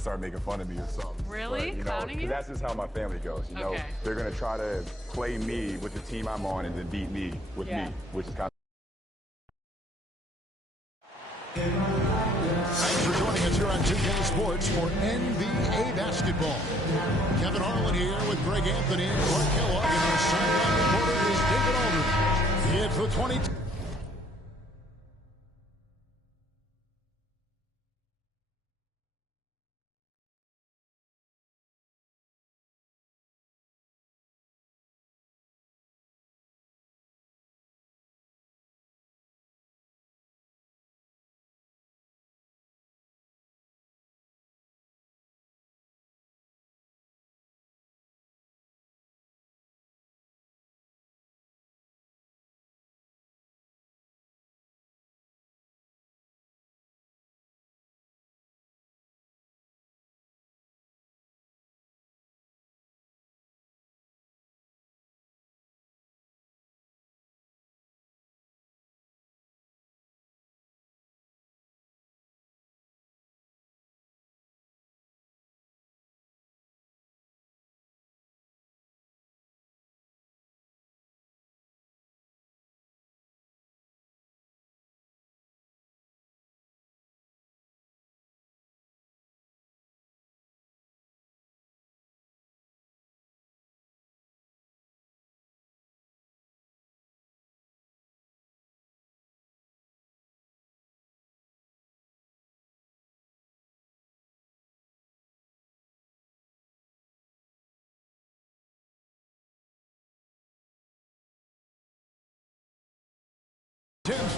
start making fun of me or something. Really? But, you know, Clowning you? that's just how my family goes. You know, Okay. they're gonna try to play me with the team I'm on and then beat me with me, which is kind of. Thanks for joining us here on 2K Sports for NBA basketball. Kevin Harlan here with Greg Anthony and Clark Kellogg, and our sideline reporter is David Aldridge. It's the 20.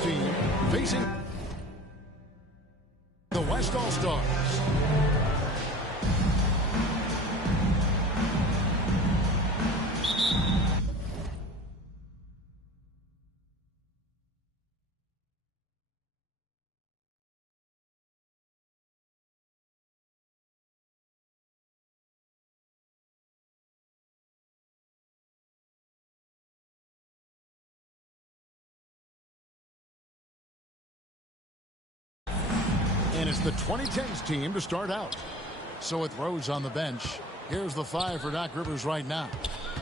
Team facing the West All-Stars. And it's the 2010s team to start out. So with Rose on the bench, here's the five for Doc Rivers right now.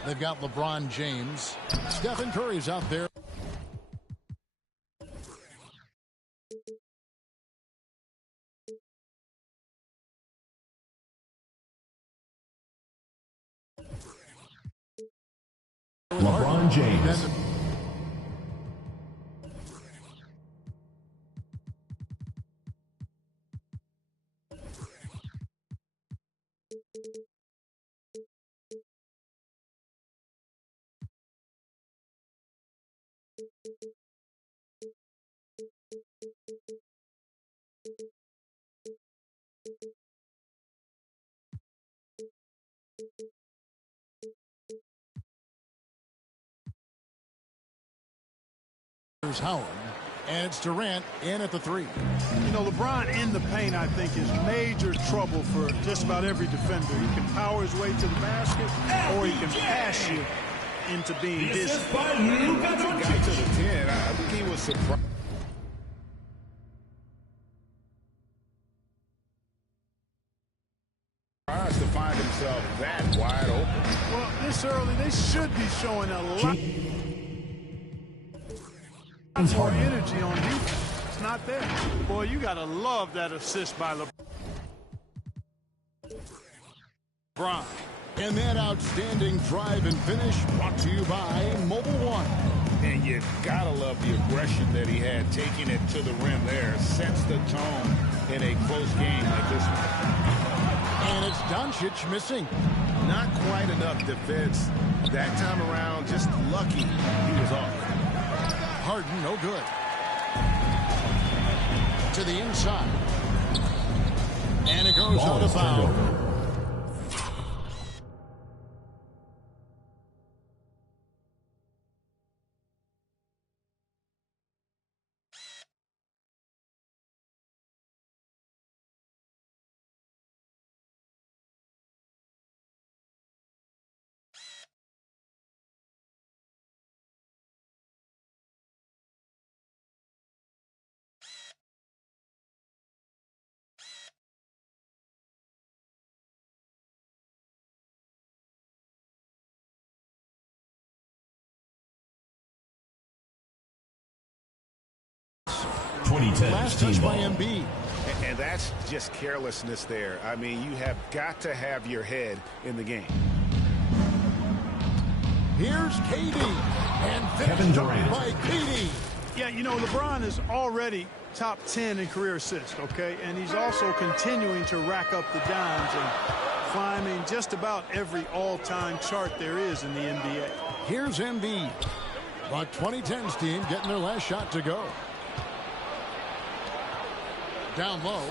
They've got LeBron James. Stephen Curry's out there. LeBron James. Here's Howard, and it's Durant in at the three. You know, LeBron in the paint, I think, is major trouble for just about every defender. He can power his way to the basket, or he can pass you into being dizzy. Once he got to the 10, I think he was surprised. To find himself that wide open. Well, this early, they should be showing a lot more energy on defense. It's not there. Boy, you got to love that assist by LeBron. And that outstanding drive and finish brought to you by Mobile One. And you got to love the aggression that he had, taking it to the rim there, sets the tone in a close game like this one. And it's Doncic missing. Not quite enough defense that time around. Just lucky he was off. Harden, no good. To the inside. And it goes out of bounds. Last touch by Embiid. And that's just carelessness there. I mean, you have got to have your head in the game. Here's KD. And finished by KD. Yeah, you know, LeBron is already top 10 in career assists, okay? And he's also continuing to rack up the dimes and climbing just about every all-time chart there is in the NBA. Here's Embiid. But 2010's team getting their last shot to go. Down low.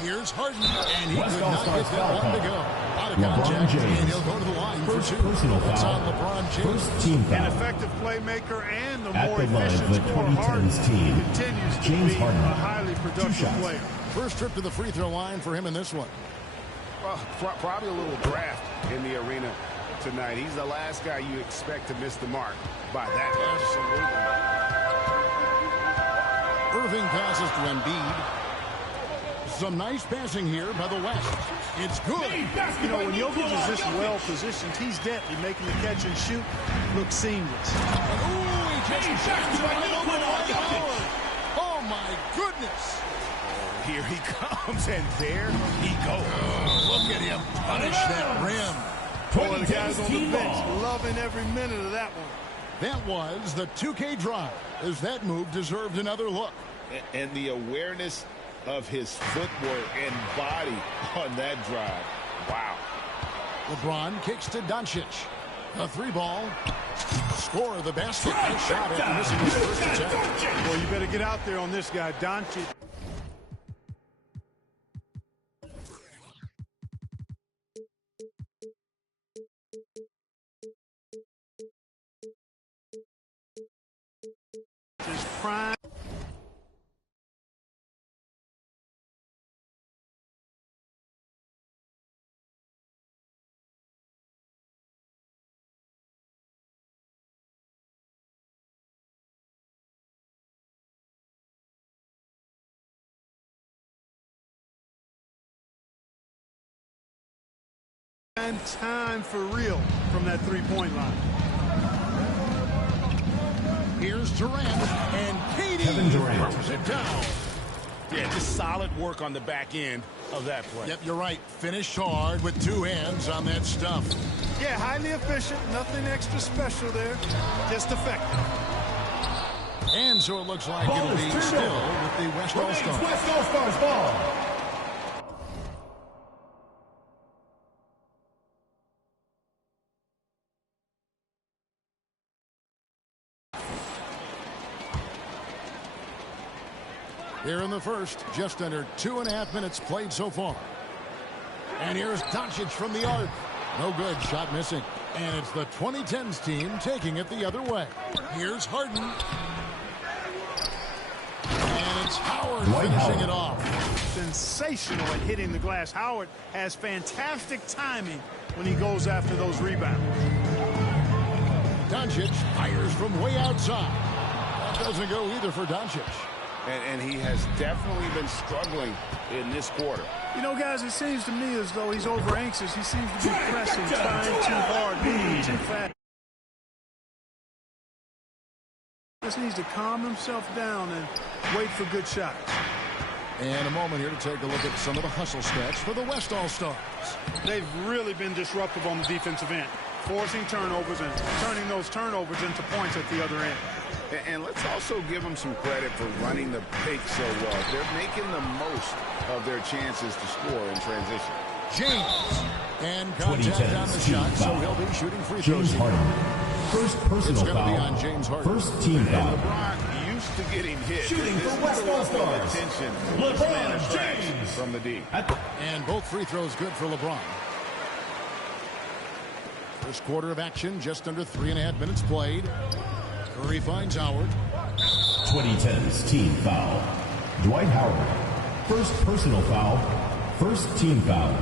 Here's Harden. And he could not get that one to go. Out of contact. And he'll go to the line for two. It's on LeBron James. An effective playmaker and the more efficient scorer. Harden continues to be a highly productive player. First trip to the free throw line for him in this one. Well, probably a little draft in the arena tonight. He's the last guy you expect to miss the mark by that. Absolutely. Irving passes to Embiid. Some nice passing here by the West. It's good. You know, when Jokic is this well positioned, he's deadly, making the catch and shoot look seamless. Ooh, he just shot right open Dwight Howard. Oh my goodness. Here he comes, and there he goes. Look at him punish that rim. All the guys on the bench loving every minute of that one. That was the 2K drive, as that move deserved another look. And the awareness of his footwork and body on that drive. Wow. LeBron kicks to Doncic. A three ball. Score the basket. Nice shot after missing his first attempt. Well, you better get out there on this guy, Doncic. His prime. Time for real from that three-point line. Here's Durant, and KD throws it down. Yeah, just solid work on the back end of that play. Yep, you're right. Finished hard with two hands on that stuff. Yeah, highly efficient. Nothing extra special there. Just effective. And so it looks like it'll be still with the West All-Stars. West All-Stars ball. Here in the first, just under 2.5 minutes played so far. And here's Doncic from the arc. No good, shot missing. And it's the 2010s team taking it the other way. Here's Harden. And it's Howard finishing it off. Sensational at hitting the glass. Howard has fantastic timing when he goes after those rebounds. Doncic fires from way outside. That doesn't go either for Doncic. And he has definitely been struggling in this quarter. You know, guys, it seems to me as though he's over anxious. He seems to be pressing, trying too hard, moving too fast. Just needs to calm himself down and wait for good shots. And a moment here to take a look at some of the hustle stats for the West All-Stars. They've really been disruptive on the defensive end, forcing turnovers and turning those turnovers into points at the other end. And let's also give them some credit for running the pick so well. They're making the most of their chances to score in transition. James. And contact on the shot, so he'll be shooting free throws. James Harden. First personal It's going to be foul. on James Harden. First team foul. LeBron used to getting hit. Shooting This for is West the level All-Stars. of attention. LeBron James. From the D. And both free throws good for LeBron. First quarter of action, just under 3.5 minutes played. Curry finds Howard. 2010's team foul. Dwight Howard. First personal foul. First team foul.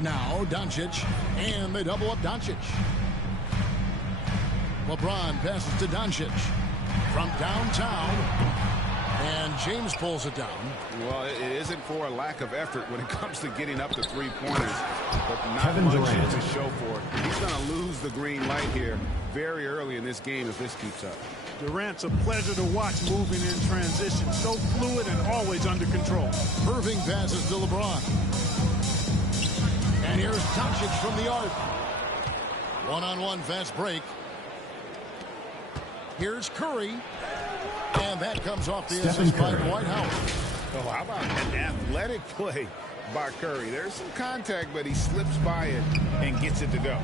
Now Doncic, and they double up Doncic. LeBron passes to Doncic from downtown, And James pulls it down. Well, it isn't for a lack of effort when it comes to getting up to three-pointers, but not Kevin much Durant to show for it. He's going to lose the green light here very early in this game if this keeps up. Durant's a pleasure to watch moving in transition. So fluid and always under control. Irving passes to LeBron. And here's Doncic from the arc. One-on-one fast break. Here's Curry. And that comes off the assist by Dwight Howard. Oh, how about an athletic play by Curry? There's some contact, but he slips by it and gets it to go.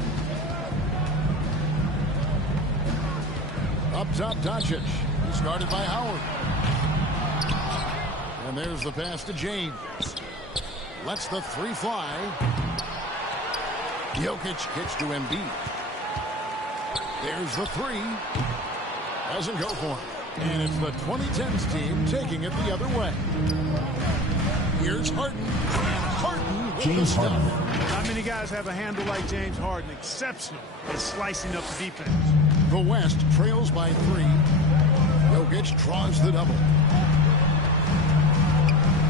Up top, Doncic. He's guarded by Howard. And there's the pass to James. Lets the three fly. Jokic gets to Embiid. There's the three. Doesn't go for it. And it's the 2010s team taking it the other way. Here's Harden. And Harden with the stuff. Not many guys have a handle like James Harden. Exceptional at slicing up the defense. The West trails by 3. Jokic draws the double.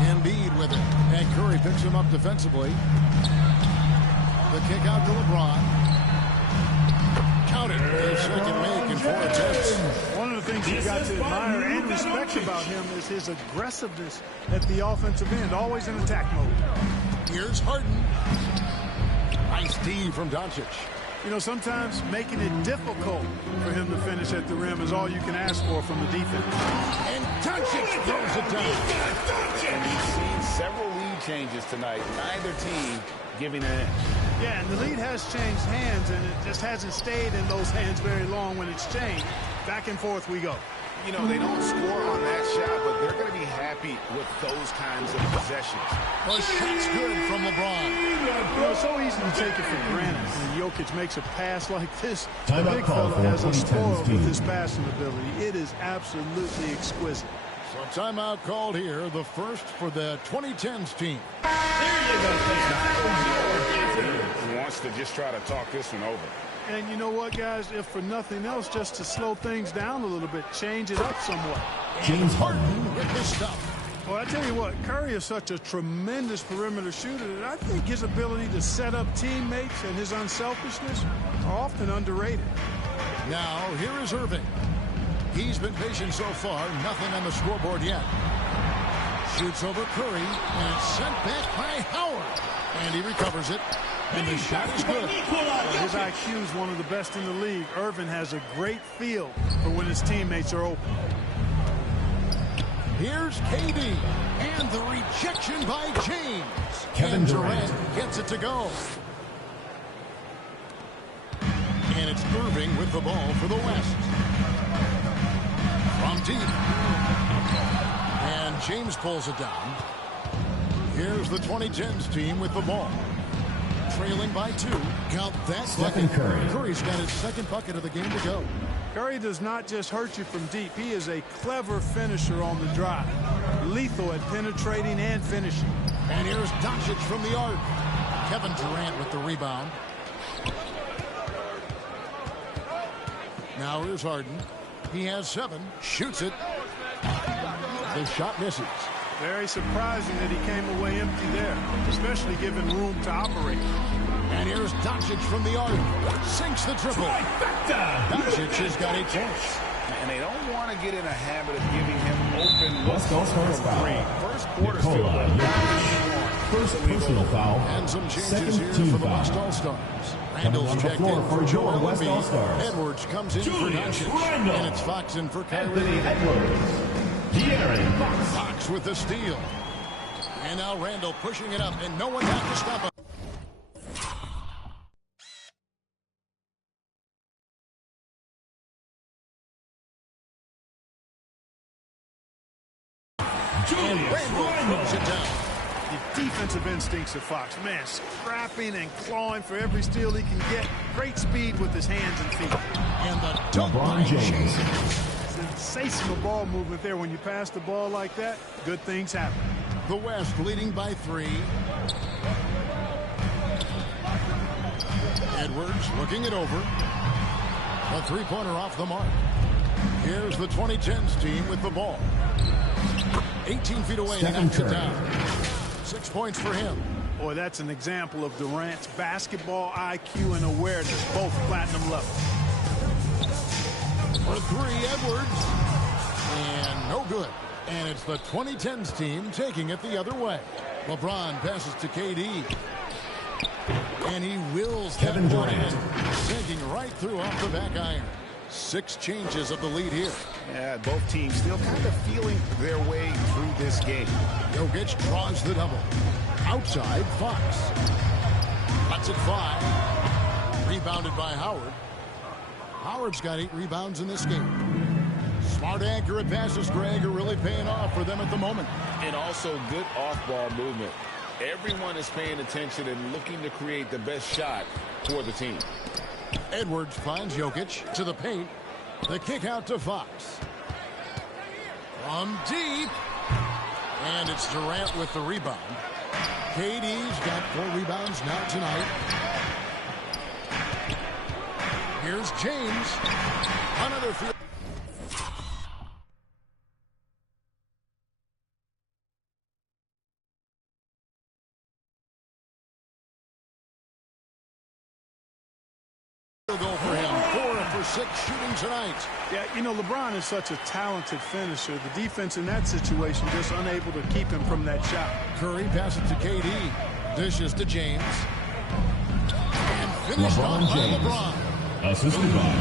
Embiid with it. And Curry picks him up defensively. The kick out to LeBron. Counted. A second make in 4 attempts. One of the things you've got to admire and respect about him is his aggressiveness at the offensive end. Always in attack mode. Here's Harden. Nice D from Doncic. You know, sometimes making it difficult for him to finish at the rim is all you can ask for from the defense. And Doncic throws it down. And we've seen several lead changes tonight. Neither team giving an inch. Yeah, and the lead has changed hands, and it just hasn't stayed in those hands very long when it's changed. Back and forth we go. You know, they don't score on that shot, but they're going to be happy with those kinds of possessions. The shot's good from LeBron. You know, it's so easy to take it for granted when Jokic makes a pass like this. The Timeout big call fella for has a 2010's spoil team. with his passing ability. It is absolutely exquisite. So timeout called here, the first for the 2010s team. He wants to just try to talk this one over. And you know what, guys? If for nothing else, just to slow things down a little bit, change it up somewhat. James Harden with the stuff. Well, I tell you what, Curry is such a tremendous perimeter shooter that I think his ability to set up teammates and his unselfishness are often underrated. Now, here is Irving. He's been patient so far, nothing on the scoreboard yet. Shoots over Curry, and it's sent back by Howard. And he recovers it, and the shot is good. His IQ is one of the best in the league. Irving has a great feel for when his teammates are open. Here's KD, and the rejection by James. Kevin and Durant gets it to go. And it's Irving with the ball for the West. From deep. And James pulls it down. Here's the 2010s team with the ball. Trailing by 2. Count that. Stephen Curry. Curry's got his second bucket of the game to go. Curry does not just hurt you from deep. He is a clever finisher on the drive. Lethal at penetrating and finishing. And here's Doncic from the arc. Kevin Durant with the rebound. Now here's Harden. He has 7. Shoots it. The shot misses. Very surprising that he came away empty there, especially given room to operate. And here's Doncic from the arc. Sinks the triple. Doncic has got 8 points. And they don't want to get in a habit of giving him open looks West All-Stars from foul. 3. First quarter Nikola still. Jokic. First personal foul. And some changes Second here team for the foul. West All-Stars. Coming Randall's on the checked floor in for for Joel your West Embiid. All-Stars. Edwards comes in Julius for Doncic. Randle. And it's Fox in for Kyrie. Anthony Edwards. De'Aaron Fox. Fox with the steal. And now Randall pushing it up, and no one has to stop him. Julius Randall throws it down. The defensive instincts of Fox, man, scrapping and clawing for every steal he can get. Great speed with his hands and feet. And the dunk LeBron by James. Sensational ball movement there. When you pass the ball like that, good things happen. The West leading by 3. Edwards looking it over. A three-pointer off the mark. Here's the 2010s team with the ball. 18 feet away. He knocks it down. 6 points for him. Boy, that's an example of Durant's basketball IQ and awareness, both platinum level. For three, Edwards. And no good. And it's the 2010s team taking it the other way. LeBron passes to KD. And he wills Kevin that one Durant. in, sinking right through off the back iron. 6 changes of the lead here. Yeah, both teams still kind of feeling their way through this game. Jokic draws the double. Outside, Fox. Cuts it 5. Rebounded by Howard. Howard's got 8 rebounds in this game. Smart, accurate passes, Greg, are really paying off for them at the moment. And also good off-ball movement. Everyone is paying attention and looking to create the best shot for the team. Edwards finds Jokic to the paint. The kick out to Fox. From deep. And it's Durant with the rebound. KD's got 4 rebounds now tonight. Here's James. Another field. Goal for him. 4 for 6 shooting tonight. Yeah, you know, LeBron is such a talented finisher. The defense in that situation just unable to keep him from that shot. Curry passes to KD. Dishes to James. And finished LeBron off by James. LeBron. Assisted by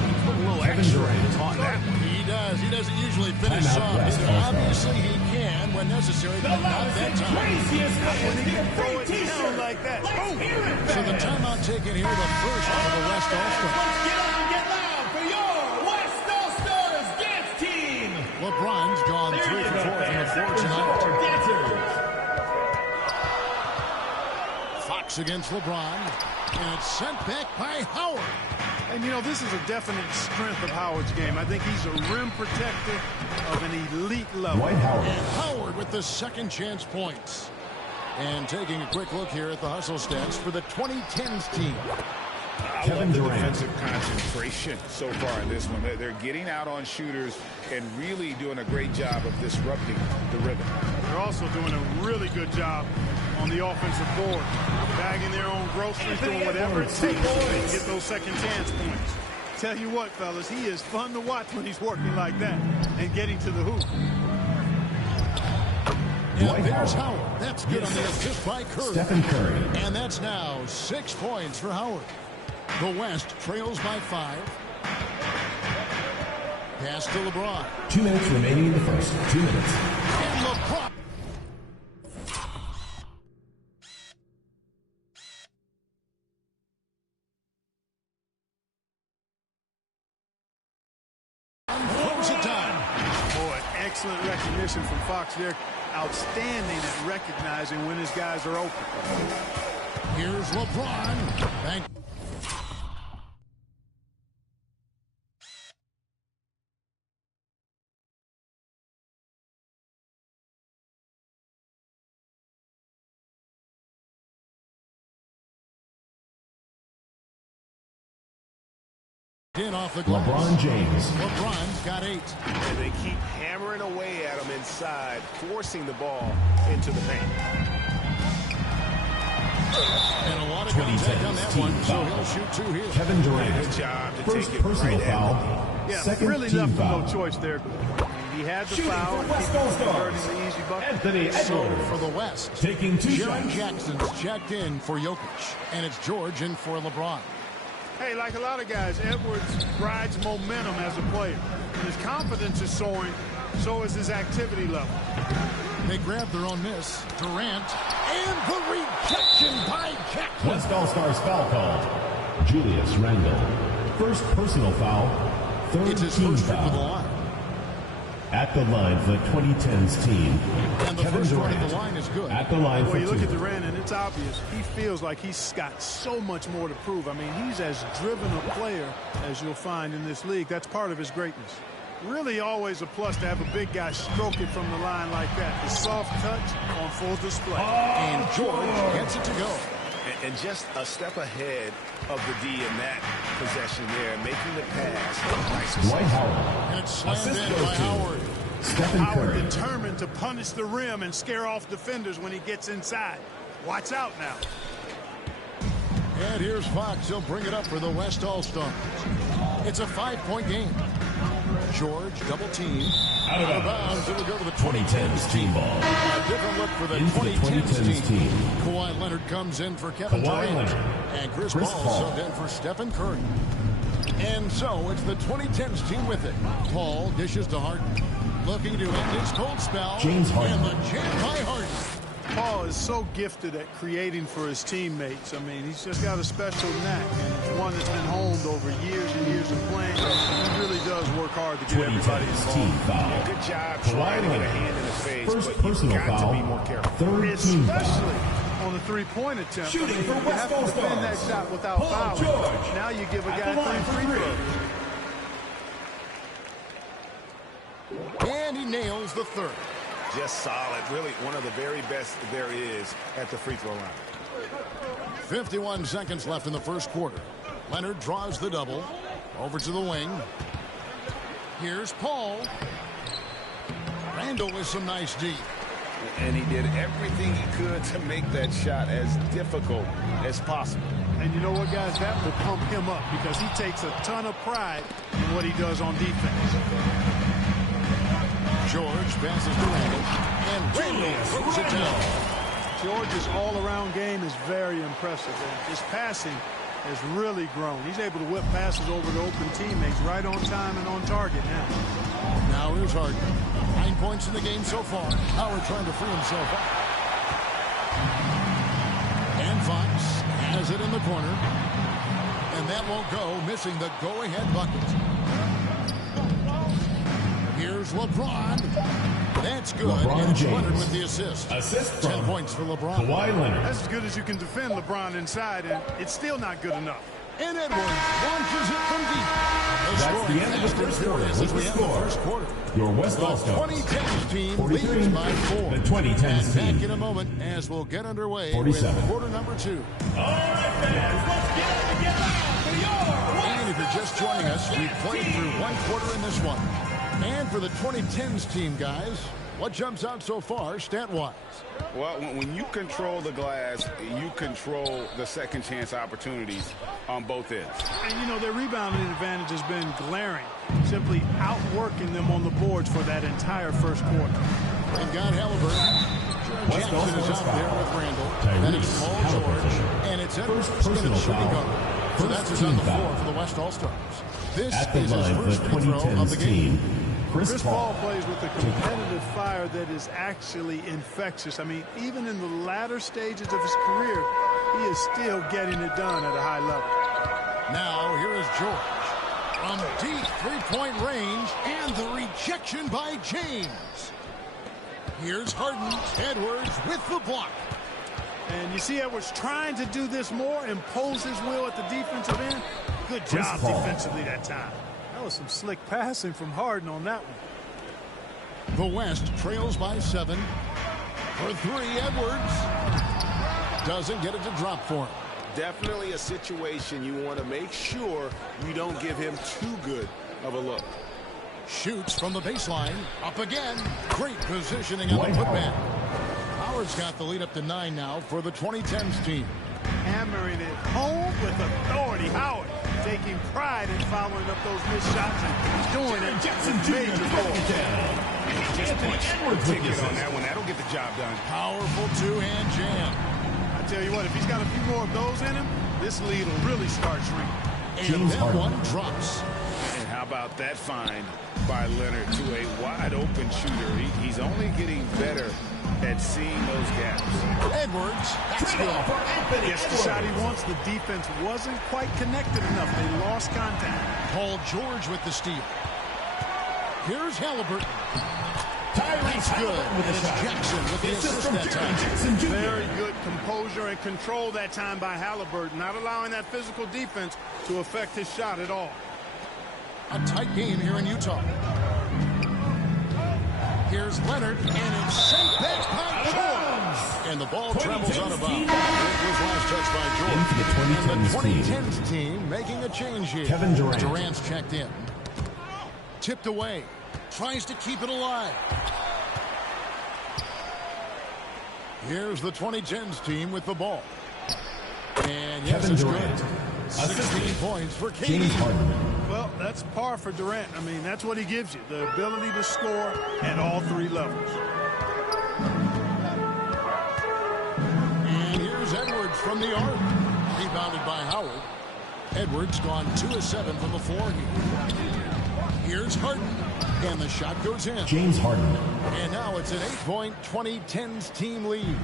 Kevin Durant. On that. He does. He doesn't usually finish Timeout, off. West All-Star. Obviously, he can when necessary, but not at that time. Throw it down like that. Boom. So the timeout taken here, the first out of the West All-Star. Get out and get loud for your West All-Stars dance team. LeBron's gone 3 for 4 from the floor tonight. Fox against LeBron. And it's sent back by Howard. And, you know, this is a definite strength of Howard's game. I think he's a rim protector of an elite level. Dwight Howard. And Howard with the second chance points. And taking a quick look here at the hustle stats for the 2010s team. I Kevin love the Durant. defensive concentration so far in this one. They're getting out on shooters and really doing a great job of disrupting the rhythm. They're also doing a really good job on the offensive board, bagging their own groceries, doing whatever it takes to get those second chance points. Tell you what, fellas, he is fun to watch when he's working like that and getting to the hoop. And there's Howard. That's good on the assist by Curry. Stephen Curry. And that's now 6 points for Howard. The West trails by 5. Pass to LeBron. 2 minutes remaining in the first. 2 minutes. And LeBron. Close it down. Boy, excellent recognition from Fox there. Outstanding at recognizing when his guys are open. Here's LeBron. Thank in off the glass. LeBron James. LeBron's got 8. And they keep hammering away at him inside, forcing the ball into the paint. And a lot of contact on that one, so he'll shoot 2 here. Kevin Durant. Good job to First take it personal right foul. at Yeah, Second really team left him foul. no choice there. He had the Shooting foul for and West keep All-Stars. converting the easy bucket. Anthony So Edwards. for the West, Taking 2 Jaren shots. Jackson's checked in for Jokic, and it's George in for LeBron. Hey, like a lot of guys, Edwards rides momentum as a player. When his confidence is soaring, so is his activity level. They grab their own miss. Durant, and the rejection by Jackson. West All-Stars foul called. Julius Randle. First personal foul. Third It's his team first trip to the foul. line. At the line for the 2010s team. And the Kevin first one Durant. at the line is good. At the line Well, for you 2. look at Durant, and it's obvious. He feels like he's got so much more to prove. I mean, he's as driven a player as you'll find in this league. That's part of his greatness. Really always a plus to have a big guy stroke it from the line like that. The soft touch on full display. And George gets it to go. And just a step ahead of the D in that possession there, making the pass. Nice Dwight Howard. And it's slammed Assist in goes by to Howard. Stephen Howard Curry. determined to punish the rim and scare off defenders when he gets inside. Watch out now. And here's Fox. He'll bring it up for the West All-Stars. It's a 5-point game. George double team. Out of bounds. It'll go to the 2010s team ball. A different look for the Into the 2010s team. 2010s team. Kawhi Leonard comes in for Kevin Kawhi Durant. Leonard. And Chris Chris Paul Paul. subbed in for Stephen Curry. And so it's the 2010s team with it. Paul dishes to Harden. Looking to end his cold spell. James Harden. And the jam by Harden. Paul is so gifted at creating for his teammates. I mean, he's just got a special knack, and it's one that's been honed over years and years of playing. He really does work hard to get everybody 2010s team involved. foul. Good job Kawhi trying to get a Leonard. hand in the face, First but you've personal got foul. to be more careful. Third team foul. Especially on the three-point attempt. Shooting for you have to West defend that All-Stars. shot without Paul fouling. George. Now you give a At guy the line 3 for free three. throws. And he nails the third. Just solid. Really one of the very best there is at the free throw line. 51 seconds left in the first quarter. Leonard draws the double. Over to the wing. Here's Paul. Randall with some nice D. And he did everything he could to make that shot as difficult as possible. And you know what, guys? That will pump him up because he takes a ton of pride in what he does on defense. George passes to Randall. And Randall throws it down. George's all-around game is very impressive. And his passing has really grown. He's able to whip passes over to open teammates right on time and on target now. Now here's Harden. 9 points in the game so far. Howard trying to free himself up. And Fox has it in the corner. And that won't go, missing the go-ahead bucket. Here's LeBron. That's good. LeBron and it's James. Leonard with the assist. Assist 10 from points for LeBron. Kawhi Leonard. That's as good as you can defend LeBron inside, and it's still not good enough. And Edwards launches it from deep. That's the end of the first quarter. As With we the end the score, first quarter. your West The All-Stars. 2010s team 43. leads by 4. The 2010s And back team. in a moment as we'll get underway 47. with quarter number 2. All right, fans, let's get it together for your And if you're just joining us, we played through one quarter in this one. And for the 2010s team, guys, what jumps out so far stat-wise? Well, when you control the glass, you control the second chance opportunities on both ends. And, you know, their rebounding advantage has been glaring, simply outworking them on the boards for that entire first quarter. They've got Halliburton. West Jackson is All-Stars out there foul. with Randall. Tyrese Then it's Paul George. Halliburton. And it's Edwards First in personal the shooting foul. guard. So First that's his on team the floor foul. for the West All-Stars. This At the is his line, the first free throw of 2010s the game. team, Chris Paul plays with a competitive fire that is actually infectious. I mean, even in the latter stages of his career, he is still getting it done at a high level. Now, here is George. From deep three-point range, and the rejection by James. Here's Harden. Edwards with the block. And you see Edwards trying to do this more, impose his will at the defensive end. Good Chris job Paul. defensively that time. That was some slick passing from Harden on that one. The West trails by 7. For 3, Edwards. Doesn't get it to drop for him. Definitely a situation you want to make sure you don't give him too good of a look. Shoots from the baseline. Up again. Great positioning on the Dwight putback. Howard's got the lead up to 9 now for the 2010s team. Hammering it home with authority. Howard taking pride in following up those missed shots. And he's doing it Jackson with Jr. major broke force. it down. Just Anthony punch Edwards the with ticket the on that one. That'll get the job done. Powerful two-hand jam. I tell you what, if he's got a few more of those in him, this lead will really start shrinking. And James that Harden. one drops. And how about that find by Leonard to a wide-open shooter? He's only getting better at seeing those gaps. Edwards. That's Trade good. off for Anthony Gets the shot he Edwards. wants. The defense wasn't quite connected enough. They lost contact. Paul George with the steal. Here's Halliburton. Tyrese Good. Halliburton with And the it's shot. Jackson with the Assist assist from that Jaren time. Jackson Jr. Very good composure and control that time by Halliburton, not allowing that physical defense to affect his shot at all. A tight game here in Utah. Here's Leonard, and it's sent back by George. And the ball travels out of bounds. It was last touched by George. Into the 2010s And the team. 2010s team making a change here. Kevin Durant. Durant's checked in. Tipped away. Tries to keep it alive. Here's the 2010s team with the ball. And yes, Kevin it's Durant. good. 16 points for KD. James Harden. Well, that's par for Durant. I mean, that's what he gives you, the ability to score at all three levels. And here's Edwards from the arc. Rebounded by Howard. Edwards gone 2 of 7 from the floor here. Here's Harden. And the shot goes in. James Harden. And now it's an 8-point 2010s team lead.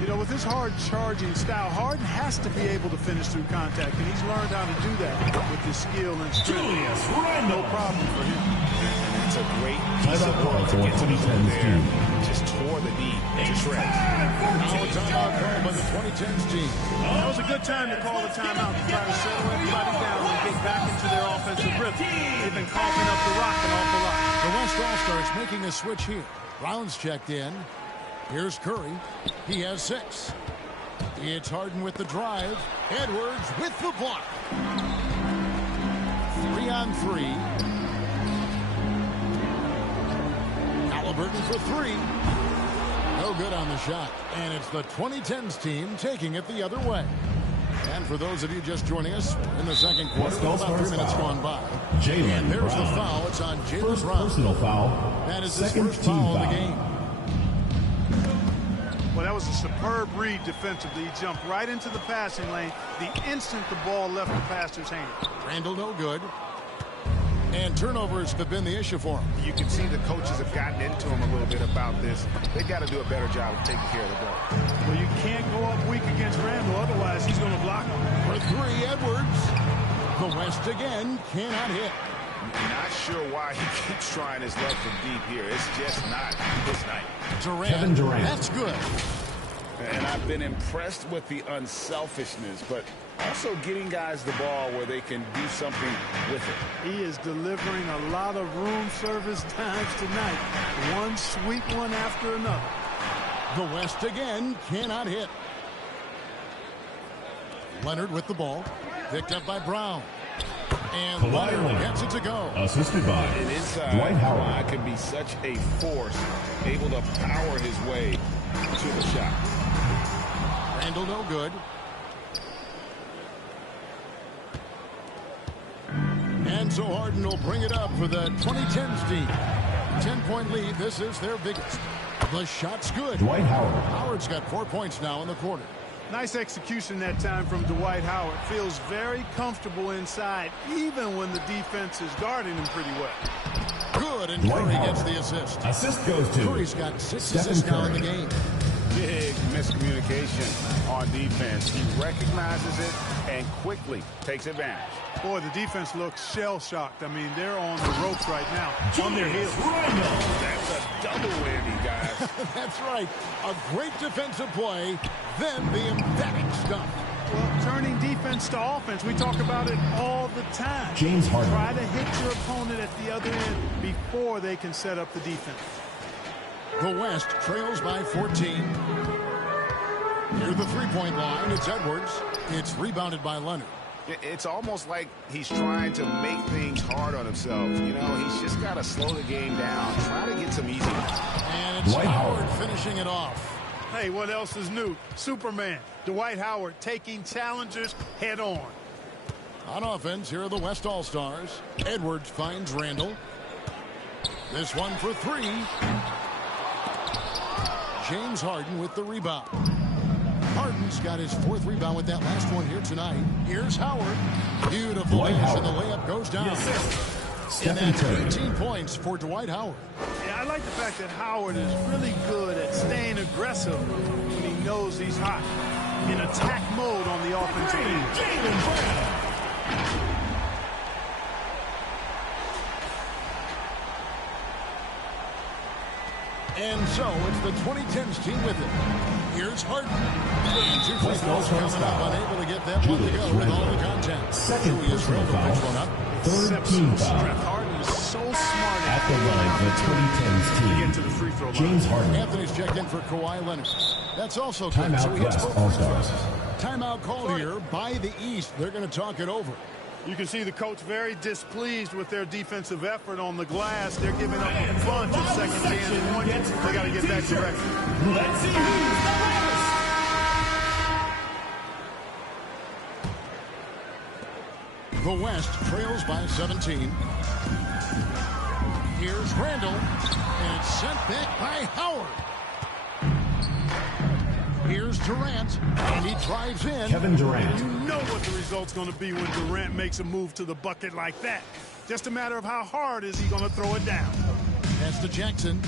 You know, with his hard charging style, Harden has to be able to finish through contact, and he's learned how to do that with his skill and strength. No problem for him. And it's a great piece of work to get to the hoop there. Just tore the knee to shreds. Now a timeout called by the 2010s team. That was a good time to call the timeout to try to settle everybody down and get back into their offensive rhythm. They've been coughing up the rock an awful lot. The West All-Stars making a switch here. Brown's checked in. Here's Curry. He has 6. It's Harden with the drive. Edwards with the block. 3-on-3. Halliburton for 3. No good on the shot. And it's the 2010s team taking it the other way. And for those of you just joining us, in the second quarter, about 3 minutes gone by. And there's the foul. It's on Jaylen Brown. Personal foul. That is his first foul of the game. Well, that was a superb read defensively. He jumped right into the passing lane the instant the ball left the passer's hand. Randall no good. And turnovers have been the issue for him. You can see the coaches have gotten into him a little bit about this. They got to do a better job of taking care of the ball. Well, you can't go up weak against Randall, otherwise he's going to block him. For 3, Edwards. The West again cannot hit. Not sure why he keeps trying his luck from deep here. It's just not his night. Kevin Durant. That's good. And I've been impressed with the unselfishness, but also getting guys the ball where they can do something with it. He is delivering a lot of room service times tonight. One sweet one after another. The West again cannot hit. Leonard with the ball. Picked up by Brown. And Leonard gets it to go. Assisted by And inside, Dwight Howard. Kawhi can be such a force, able to power his way to the shot. Randall no good. And so Harden will bring it up for the 2010s team. 10-point lead. This is their biggest. The shot's good. Dwight Howard. Howard's got 4 points now in the quarter. Nice execution that time from Dwight Howard. Feels very comfortable inside, even when the defense is guarding him pretty well. Good, and Dwight Curry Howard. gets the assist. Assist goes to Curry's got 6 Stephen assists now in the Curry. game. Big miscommunication on defense. He recognizes it and quickly takes advantage. Boy, the defense looks shell-shocked. I mean, they're on the ropes right now, on their heels. That's a double whammy, guys. That's right. A great defensive play, then the emphatic stuff. Well, turning defense to offense, we talk about it all the time. James Harden. Try to hit your opponent at the other end before they can set up the defense. The West trails by 14. Near the three-point line, it's Edwards. It's rebounded by Leonard. It's almost like he's trying to make things hard on himself. You know, he's just got to slow the game down, try to get some easy ones. And it's Dwight Howard Howard. finishing it off. Hey, what else is new? Superman, Dwight Howard taking challengers head on. On offense, here are the West All-Stars. Edwards finds Randall. This one for 3. James Harden with the rebound. Harden's got his 4th rebound with that last one here tonight. Here's Howard. Beautiful Dwight finish, Howard. and the layup goes down. And Stephen that's Curry. 18 points for Dwight Howard. Yeah, I like the fact that Howard is really good at staying aggressive when he knows he's hot. In attack mode on the offensive end. And so it's the 2010s team with it. Here's Harden. And 2 free throws coming up, unable to get that one to go with all the contact. Second Julius personal Randle picks foul. one up. Third team foul. Harden is so smart At the line, the 2010s get team. to the free throw line. James Harden. Anthony's checked in for Kawhi Leonard. That's also good. Timeout So he hits West both free All-Stars. throws. Timeout called here by the East. They're going to talk it over. You can see the coach very displeased with their defensive effort on the glass. They're giving up a bunch of second chance points. They got to get that correct. Let's see who's the hottest. The West trails by 17. Here's Randall, and it's sent back by Howard. Here's Durant, and he drives in. Kevin Durant. You know what the result's going to be when Durant makes a move to the bucket like that. Just a matter of how hard is he going to throw it down. Pass to Jackson.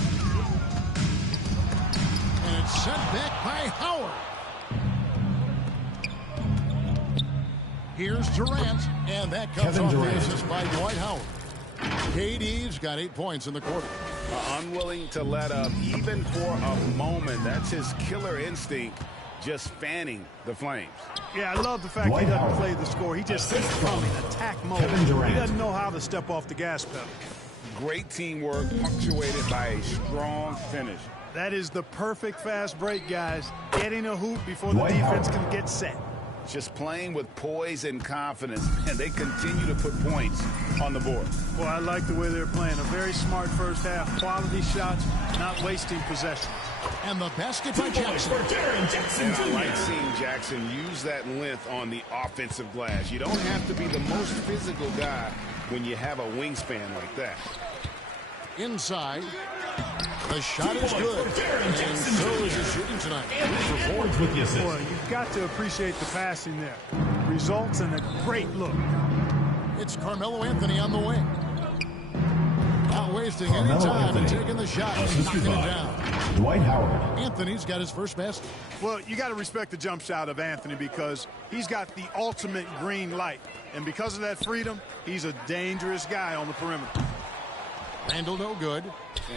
And it's sent back by Howard. Here's Durant, and that comes Kevin off Durant. the assist by Dwight Howard. KD's got 8 points in the quarter. Unwilling to let up even for a moment. That's his killer instinct, just fanning the flames. Yeah, I love the fact Dwight he doesn't Howard. play the score. He just keeps coming, attack mode. Kevin Durant. He doesn't know how to step off the gas pedal. Great teamwork punctuated by a strong finish. That is the perfect fast break, guys. Getting a hoop before the Dwight defense Howard. can get set. Just playing with poise and confidence, and they continue to put points on the board. Well, I like the way they're playing. A very smart first half. Quality shots, not wasting possession. And the basket by 2 points Jackson. for Jaren Jackson And I Jr. like seeing Jackson use that length on the offensive glass. You don't have to be the most physical guy when you have a wingspan like that. Inside. The shot is Boy, good. for Jaren And Jackson so Jr. is his shooting tonight. Anthony Edwards with the assist. Boy, you've got to appreciate the passing there. Results in a great look. It's Carmelo Anthony on the wing. Not wasting any Carmelo time and Anthony. taking the shot and Assisted knocking it by down. Dwight Howard. Anthony's got his first basket. Well, you got to respect the jump shot of Anthony because he's got the ultimate green light. And because of that freedom, he's a dangerous guy on the perimeter. Randall no good.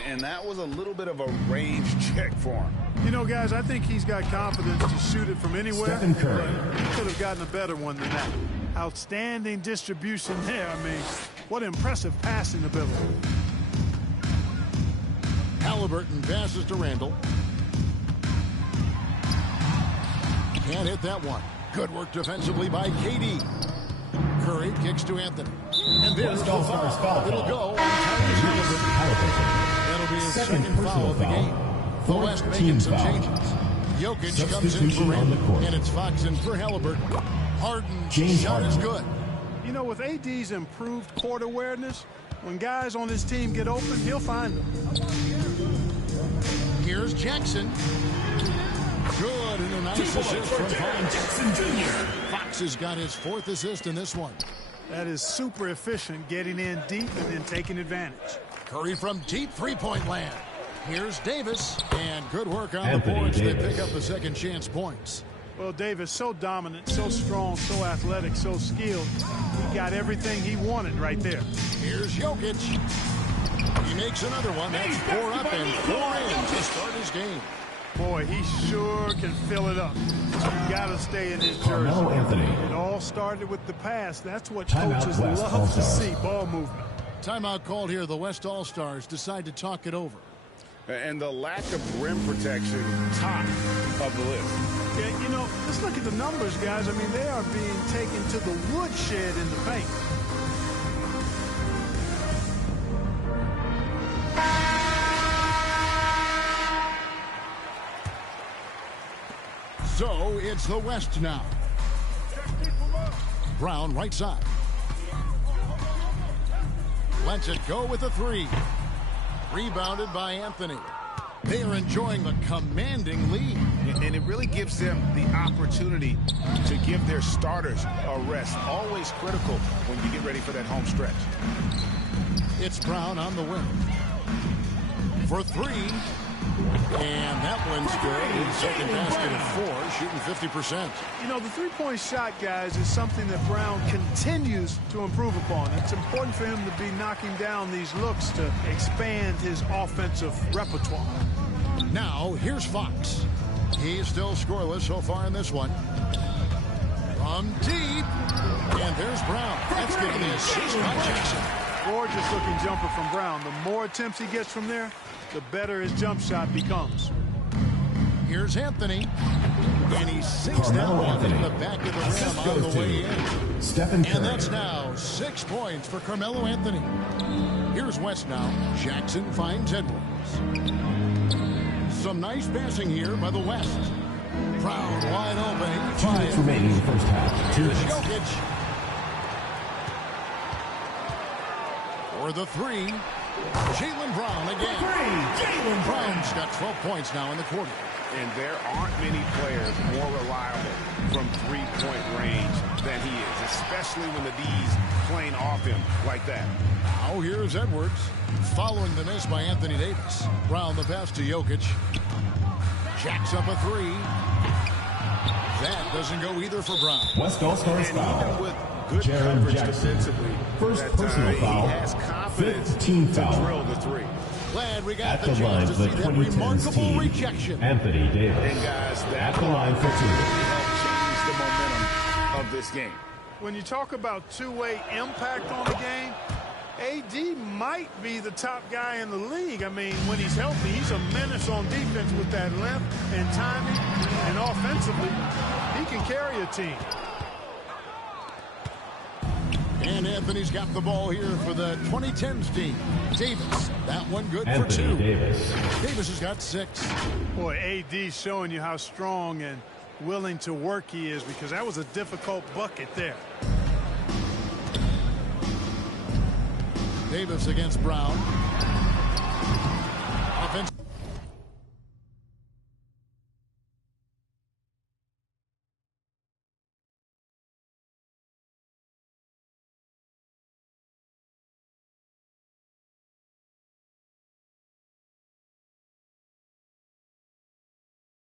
And that was a little bit of a range check for him. You know, guys, I think he's got confidence to shoot it from anywhere. Stephen Curry. But he could have gotten a better one than that. Outstanding distribution there. I mean, what impressive passing ability. Halliburton passes to Randall. Can't hit that one. Good work defensively by KD. Curry kicks to Anthony. And there's West the All-Stars foul. It'll go on Halliburton. Tyrese. That'll be his second foul of the game. The Fourth West team making some foul. changes. Jokic comes in Substitution for on the Randall. court. And it's Fox in for Halliburton. Harden's James shot is Harden. good. You know, with AD's improved court awareness, when guys on his team get open, he'll find them. Here's Jackson. Good, and a nice 2 points assist for from Jaren Fox. Jackson Jr. Fox has got his 4th assist in this one. That is super efficient, getting in deep and then taking advantage. Curry from deep three-point land. Here's Davis, and good work on Anthony the boards. They Davis. pick up the second chance points. Well, Davis, so dominant, so strong, so athletic, so skilled. He got everything he wanted right there. Here's Jokic. He makes another one. That's 4 up and 4 in to start his game. Boy, he sure can fill it up. You got to stay in his Carmelo jersey. Anthony. It all started with the pass. That's what Timeout, coaches West love to All-Stars. see, ball movement. Timeout called here. The West All-Stars decide to talk it over. And the lack of rim protection, top of the list. Yeah, you know, let's look at the numbers, guys. I mean, they are being taken to the woodshed in the paint. So it's the West now. Brown right side. Lets it go with a 3. Rebounded by Anthony. They are enjoying the commanding lead. And it really gives them the opportunity to give their starters a rest. Always critical when you get ready for that home stretch. It's Brown on the wing. For 3. And that one's good. His second basket of 4, shooting 50%. You know, the three-point shot, guys, is something that Brown continues to improve upon. It's important for him to be knocking down these looks to expand his offensive repertoire. Now, here's Fox. He's still scoreless so far in this one. From deep. And there's Brown. That's getting the assist by Jackson. Gorgeous looking jumper from Brown. The more attempts he gets from there, the better his jump shot becomes. Here's Anthony. And he sinks that one in the back of the rim on the way in. And that's now 6 points for Carmelo Anthony. Here's West now. Jackson finds Edwards. Some nice passing here by the West. Brown wide open. 2 minutes remaining in the first half. Here's Jokic. For the three. Jaylen Brown again. Jaylen Brown's got 12 points now in the quarter. And there aren't many players more reliable from three-point range than he is, especially when the D's playing off him like that. Now here's Edwards. Following the miss by Anthony Davis. Brown the pass to Jokic. Jacks up a three. That doesn't go either for Brown. West All-Stars foul. Even with good Jaren coverage Jackson. defensively, First that personal foul. he has confidence 5th team to foul. drill the three. Glad we got At the the line chance for to the see that 2010s remarkable team, rejection. Anthony Davis. And guys, that At the line for two. helped change the momentum of this game. When you talk about two-way impact on the game, AD might be the top guy in the league. I mean, when he's healthy, he's a menace on defense with that length and timing, and offensively, he can carry a team. And Anthony's got the ball here for the 2010s team. Davis, that one good for Anthony two. Davis. Davis has got 6. Boy, AD's showing you how strong and willing to work he is, because that was a difficult bucket there. Davis against Brown. Offense.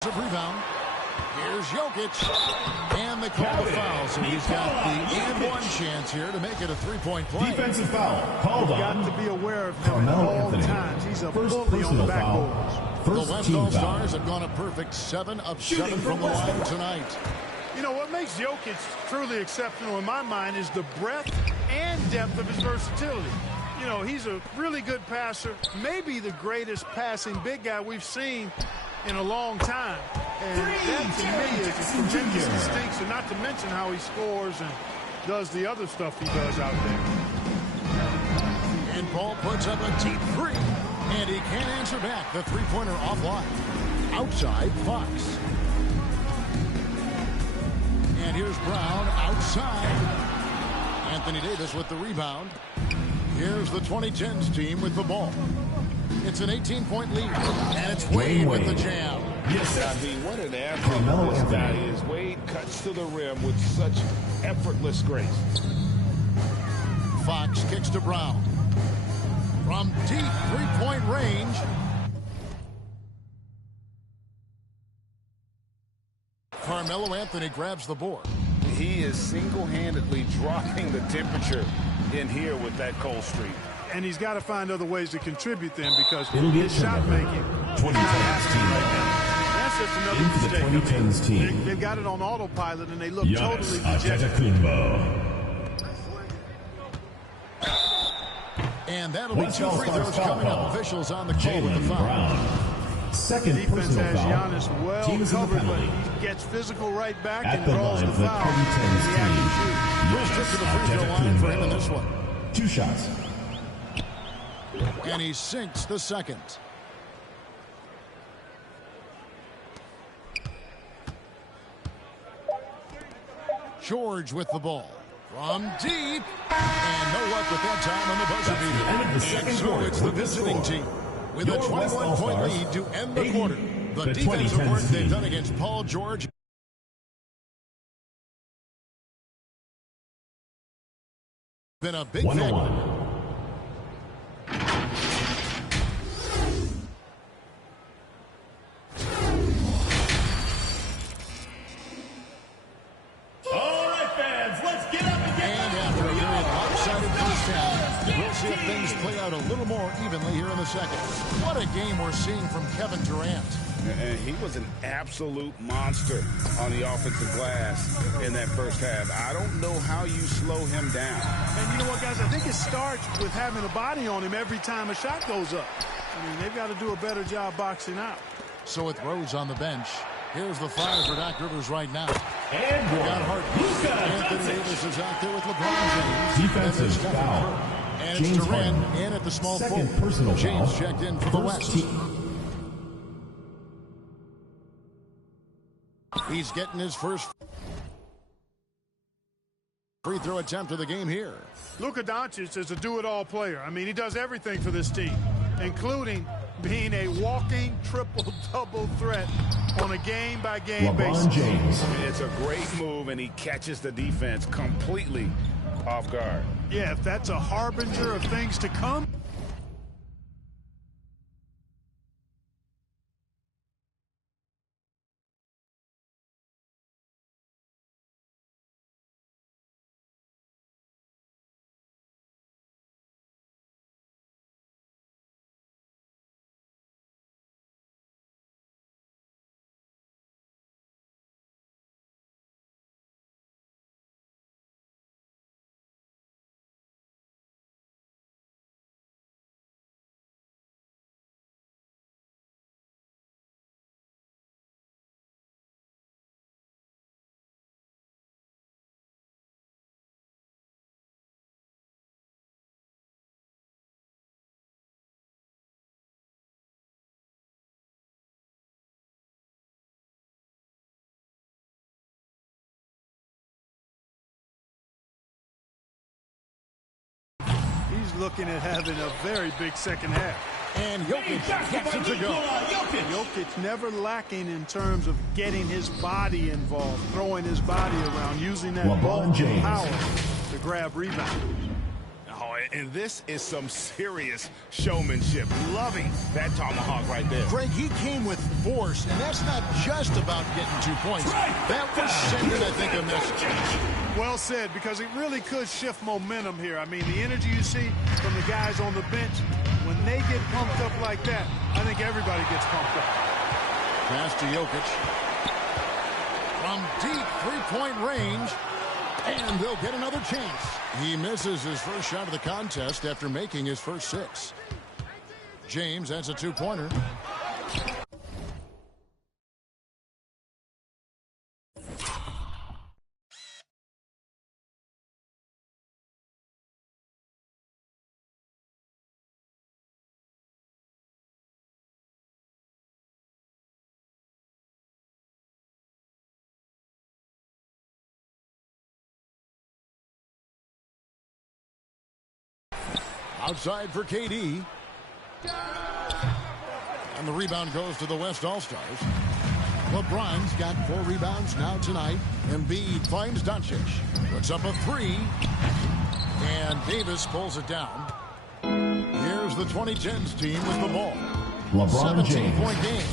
Rebound. Here's Jokic. And they call the foul. So he's got the and one chance here to make it a three-point play. Defensive foul called You've on. got to be aware of him at Carmelo all Anthony. times. He's a First bully on the personal foul. backboards. The First West team All-Stars foul. have gone a perfect 7 of 7 from the line tonight. You know, what makes Jokic truly exceptional in my mind is the breadth and depth of his versatility. You know, he's a really good passer, maybe the greatest passing big guy we've seen in a long time. And that, to me, is a tremendous distinction, not to mention how he scores and does the other stuff he does out there. And Paul puts up a deep three. And he can't answer back. The three-pointer offline. Outside, Fox. And here's Brown outside. Anthony Davis with the rebound. Here's the 2010s team with the ball. It's an 18-point lead. And it's Wade with the jam. Yes, I mean, what an athlete this guy is. Wade cuts to the rim with such effortless grace. Fox kicks to Brown. From deep three-point range. Carmelo Anthony grabs the board. He is single-handedly dropping the temperature in here with that cold streak. And he's got to find other ways to contribute then, because It'll be a his shot turnover. making 2010s team. That's just another Into the mistake. 2010s team. They've got it on autopilot, and they look Giannis totally dejected. Antetokounmpo. And that'll be West 2 free All-Stars throws foul coming up. call. Officials on the call with the Jaylen foul. Brown. Second Defense personal has foul. Giannis well Team is in the covered, but penalty. he gets physical right back At and the draws line the for the foul. 2010s He has to shoot. First trip to the free throw line for him in this one. 2 shots. And he sinks the second. George with the ball. From deep. And no luck with that time on the buzzer beater. end of the And second so quarter it's the with the visiting score. team with a Your West 21-point All-Stars, lead to end the 80, quarter. The the defensive 2010s work they've team. done against Paul George been a big 101. factor. All right, fans, let's get up and get And after a very lopsided first half, we'll see if things play out a little more evenly here in the second. What a game we're seeing from Kevin Durant. And he was an absolute monster on the offensive glass in that first half. I don't know how you slow him down. And you know what, guys? I think it starts with having a body on him every time a shot goes up. I mean, they've got to do a better job boxing out. So with Rose on the bench, here's the 5 for Doc Rivers right now. And We got Harden. Anthony Davis is out there with LeBron James. defensive foul. And James it's Durant Harden. in at the small Second forward. personal James foul. checked in for the First West. team. He's getting his first free throw attempt of the game here. Luka Doncic is a do-it-all player. I mean, he does everything for this team, including being a walking triple-double threat on a game-by-game basis. LeBron James. It's a great move, and he catches the defense completely off guard. Yeah, if that's a harbinger of things to come. He's looking at having a very big second half. And Jokic gets it to go. Jokic never lacking in terms of getting his body involved, throwing his body around, using that ball James. power to grab rebounds. Oh, and this is some serious showmanship. Loving that tomahawk right there. Greg, he came with force, and that's not just about getting 2 points. That was sending, I think, a message. Well said, because it really could shift momentum here. I mean, the energy you see from the guys on the bench, when they get pumped up like that, I think everybody gets pumped up. Pass to Jokic. From deep three-point range, and they'll get another chance. He misses his first shot of the contest after making his first 6. James adds a 2-pointer. Outside for KD. And the rebound goes to the West All-Stars. LeBron's got 4 rebounds now tonight. Embiid finds Doncic. Puts up a 3. And Davis pulls it down. Here's the 2010s team with the ball. LeBron James. 17-point game.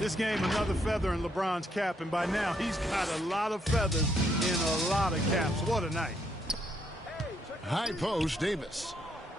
This game, another feather in LeBron's cap, and by now he's got a lot of feathers in a lot of caps. What a night. High post, Davis.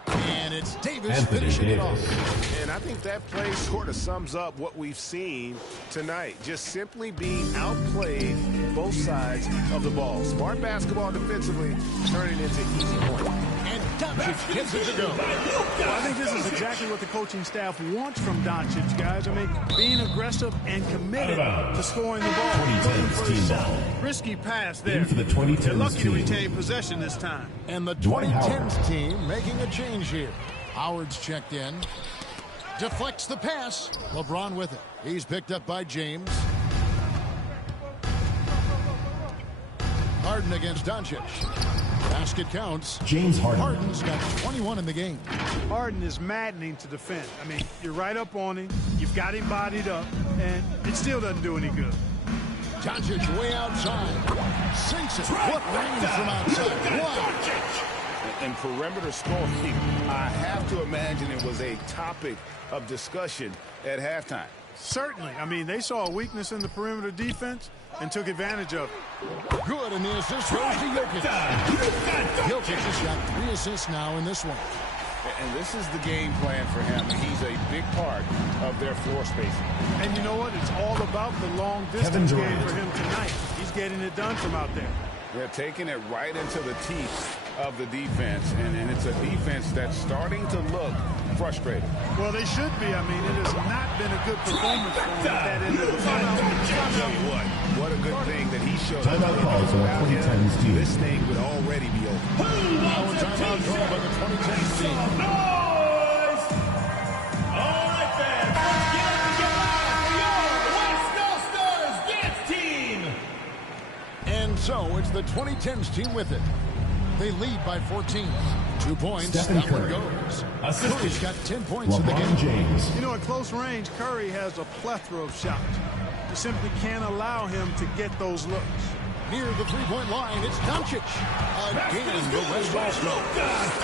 And it's Davis Anthony finishing it off. Davis. And I think that play sort of sums up what we've seen tonight. Just simply being outplayed both sides of the ball. Smart basketball defensively, turning into easy points. And Doncic gets it to go. Well, I think this is exactly what the coaching staff wants from Doncic, guys. I mean, being aggressive and committed to scoring the ball. 2010s team ball. Risky pass there. In for the 2010s They're lucky to team. retain possession this time. And the Dwight 2010s team making a change here. Howard's checked in. Deflects the pass. LeBron with it. He's picked up by James. Harden against Doncic. Basket counts. James Harden. Harden's got 21 in the game. Harden is maddening to defend. I mean, you're right up on him. You've got him bodied up, and it still doesn't do any good. Doncic way outside. Sinks it. What range from outside. Wow. And perimeter scoring, I have to imagine it was a topic of discussion at halftime. Certainly. I mean, they saw a weakness in the perimeter defense and took advantage of it. Good, and the assist goes to Jokic. Jokic has got 3 assists now in this one. And this is the game plan for him. He's a big part of their floor spacing. And you know what? It's all about the long Kevin distance game Durant. for him tonight. He's getting it done from out there. They're taking it right into the teeth of the defense. And it's a defense that's starting to look frustrated. Well, they should be. I mean, it has not been a good performance for him at that end of the fight. I'll tell you what a good thing that he showed up. Timeout calls on the 2010s team. This thing would already be over. Timeout called by the 2010s team. Noise! All right, fans, let's get it together for your West All-Stars Dance Team! And so it's the 2010s team with it. They lead by 14. 2 points. Stephen that Curry. one goes. Assisted. Curry's got 10 points in the game. LeBron James. You know, at close range, Curry has a plethora of shots. You simply can't allow him to get those looks. Near the three-point line, it's Doncic. Again, the West All-Star.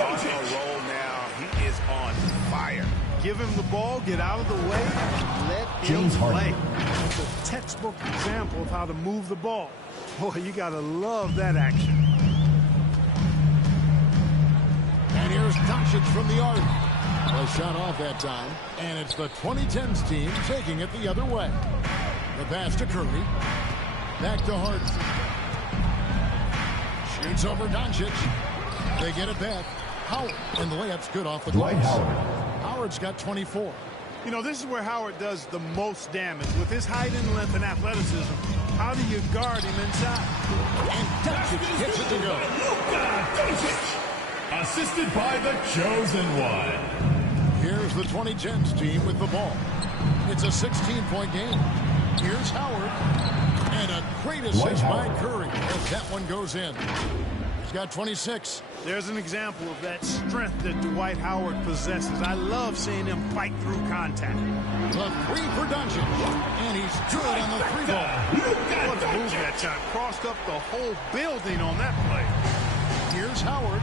On a roll now. He is on fire. Give him the ball, get out of the way, and let James him play. Harden. It's a textbook example of how to move the ball. Boy, you got to love that action. And here's Doncic from the arc. Well, shot off that time. And it's the 2010s team taking it the other way. The pass to Curry. Back to Harden. Shoots over Doncic. They get it back. Howard. And the layup's good off the Dwight glass. Howard. Howard's got 24. You know, this is where Howard does the most damage. With his height and length and athleticism, how do you guard him inside? And Doncic gets it to go. Assisted by the chosen one. Here's the 2010s team with the ball. It's a 16-point game. Here's Howard. And a great assist by Curry as that one goes in. He's got 26. There's an example of that strength that Dwight Howard possesses. I love seeing him fight through contact. The three for Doncic. And he's good on the three ball. What a move that time. Crossed up the whole building on that play. Here's Howard.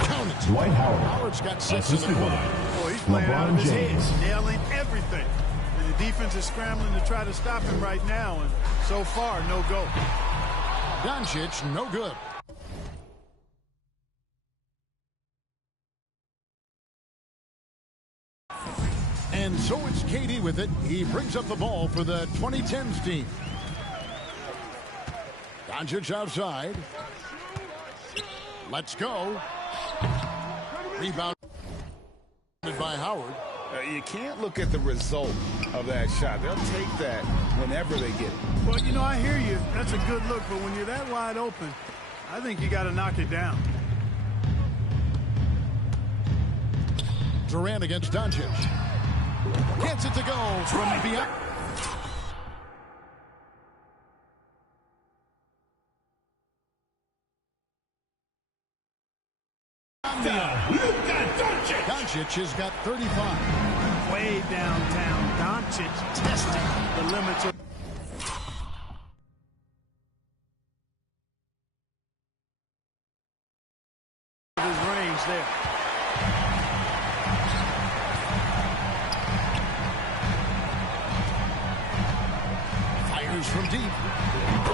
Count it. Dwight Howard. Howard's got 6 in the Assisted quarter. by Boy, he's playing out of LeBron his James. head, nailing everything. And the defense is scrambling to try to stop him right now. And so far, no go. Doncic, no good. And so it's KD with it. He brings up the ball for the 2010s team. Doncic outside. Let's go. Rebound by Howard. You can't look at the result of that shot. They'll take that whenever they get it. Well, you know, I hear you. That's a good look. But when you're that wide open, I think you got to knock it down. Durant against Doncic. Gets it to go from beyond. Doncic has got 35. Way downtown, Doncic testing the limits of his range there. Fires from deep.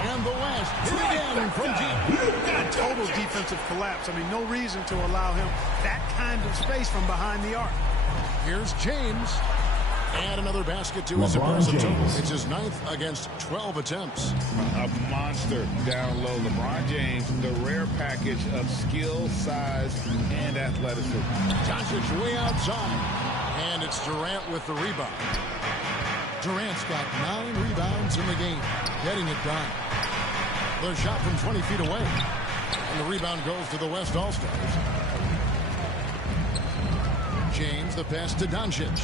And the last hit again from deep. Total defensive collapse. I mean, no reason to allow him that kind of space from behind the arc. Here's James. And another basket to his LeBron impressive total. James. It's his 9th against 12 attempts. A monster down low. LeBron James, the rare package of skill, size, and athleticism. Doncic way outside. And it's Durant with the rebound. Durant's got 9 rebounds in the game. Getting it done. The shot from 20 feet away. And the rebound goes to the West All-Stars. James, the pass to Doncic.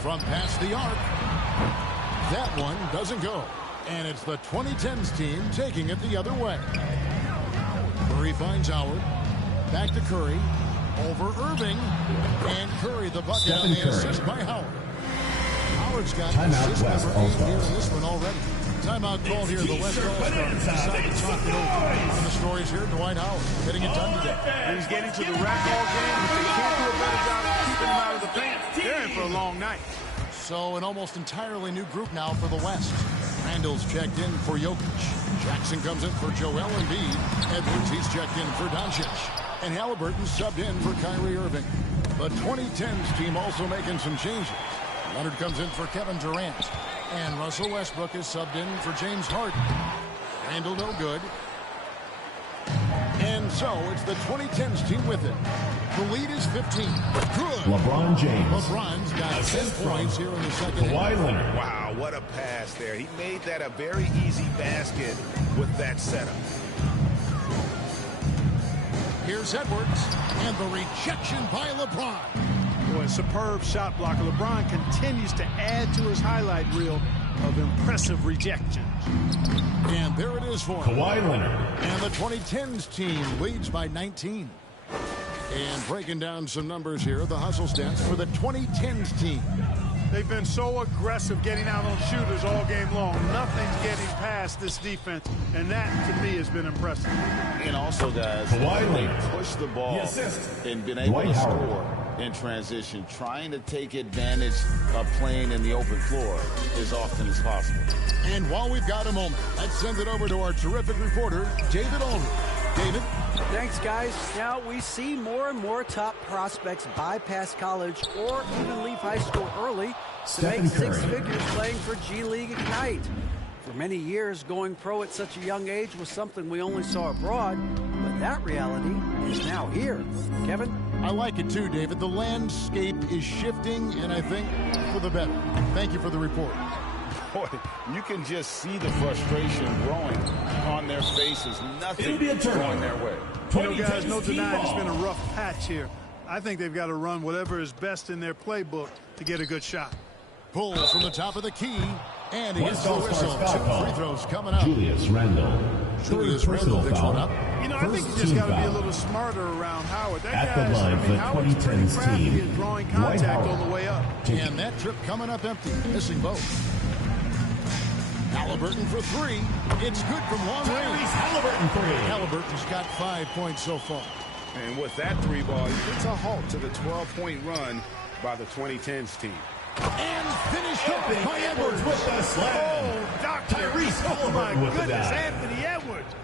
From past the arc. That one doesn't go. And it's the 2010s team taking it the other way. Curry finds Howard. Back to Curry. Over Irving. And Curry the bucket on the assist by Howard. Howard's got assist number 8 here in this one already. Timeout called here. The West All-Stars decided to talk it over. And the stories here, Dwight Howard getting it done today. He's getting to the rack all game. If they can't do a better job of keeping him out of the paint, they're in for a long night. So an almost entirely new group now for the West. Randall's checked in for Jokic. Jackson comes in for Joel Embiid. Edwards, he's checked in for Doncic. And Halliburton subbed in for Kyrie Irving. The 2010s team also making some changes. Leonard comes in for Kevin Durant. And Russell Westbrook is subbed in for James Harden. Randall no good. And so it's the 2010s team with it. The lead is 15. Good. LeBron James. LeBron's got 10 points here in the second Kawhi half. Leonard. Wow, what a pass there. He made that a very easy basket with that setup. Here's Edwards, and the rejection by LeBron. Boy, superb shot blocker. LeBron continues to add to his highlight reel of impressive rejections. And there it is for him. Kawhi Leonard. And the 2010s team leads by 19. And breaking down some numbers here, the hustle stats for the 2010s team. They've been so aggressive getting out on shooters all game long. Nothing's getting past this defense, and that, to me, has been impressive. And also, guys, Kawhi they Leonard. push the ball The assist. and been able Dwight to Howard. score in transition. Trying to take advantage of playing in the open floor as often as possible. And while we've got a moment, let's send it over to our terrific reporter, David Aldridge. David? Thanks, guys. Now, we see more and more top prospects bypass college or even leave high school early to Stephen make six Curry. figures playing for G League Ignite. For many years, going pro at such a young age was something we only saw abroad, but that reality is now here. Kevin? I like it too, David. The landscape is shifting, and I think for the better. Thank you for the report. Boy, you can just see the frustration growing on their faces. Nothing It'll be a turnover. going their way. You know, guys, no 2010s team denying it's ball. been a rough patch here. I think they've got to run whatever is best in their playbook to get a good shot. Pull from the top of the key, and he gets West the All-Star whistle. foul 2 call. free throws coming up. Julius Randle. Julius Third Randle personal picks foul. one up. You know, I think you First just team got to be a foul. little smarter around Howard. That At the guy's, line for the Howard's pretty 2010s crafty team, in drawing Dwight contact Howard. on the way up. And that trip coming up empty, missing both. Halliburton for 3. It's good from long range. Halliburton 3. Halliburton's got 5 points so far. And with that three ball, it's a halt to the 12-point run by the 2010s team. And finished up by Edwards. with the slam. Oh, Doctor. Tyrese Oh, my Halliburton with the goodness, dive. Anthony Edwards.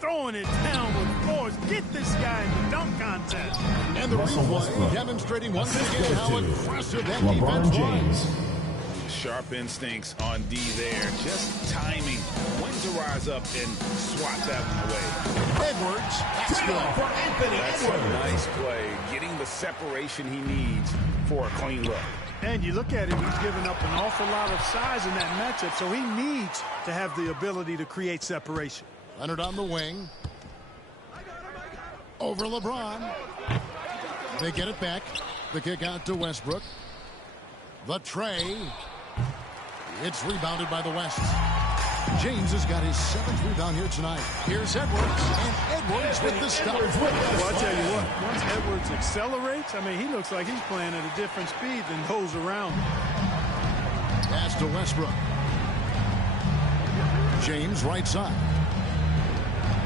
Throwing it down with force. Get this guy in the dunk contest. And the Russell replay Westbrook. demonstrating once Assist again goes how to impressive that LeBron defense James. was. Sharp instincts on D there. Just timing when to rise up and swat that one away. Edwards, that's good. For Anthony That's a Edwards. nice play. Getting the separation he needs for a clean look. And you look at him, he's given up an awful lot of size in that matchup, so he needs to have the ability to create separation. Leonard on the wing. Over LeBron. They get it back. The kick out to Westbrook. The tray. It's rebounded by the West. James has got his 7th rebound here tonight. Here's Edwards, and Edwards with the stop. Well, I tell you what, once Edwards accelerates, I mean, he looks like he's playing at a different speed than those around him. Pass to Westbrook. James right side.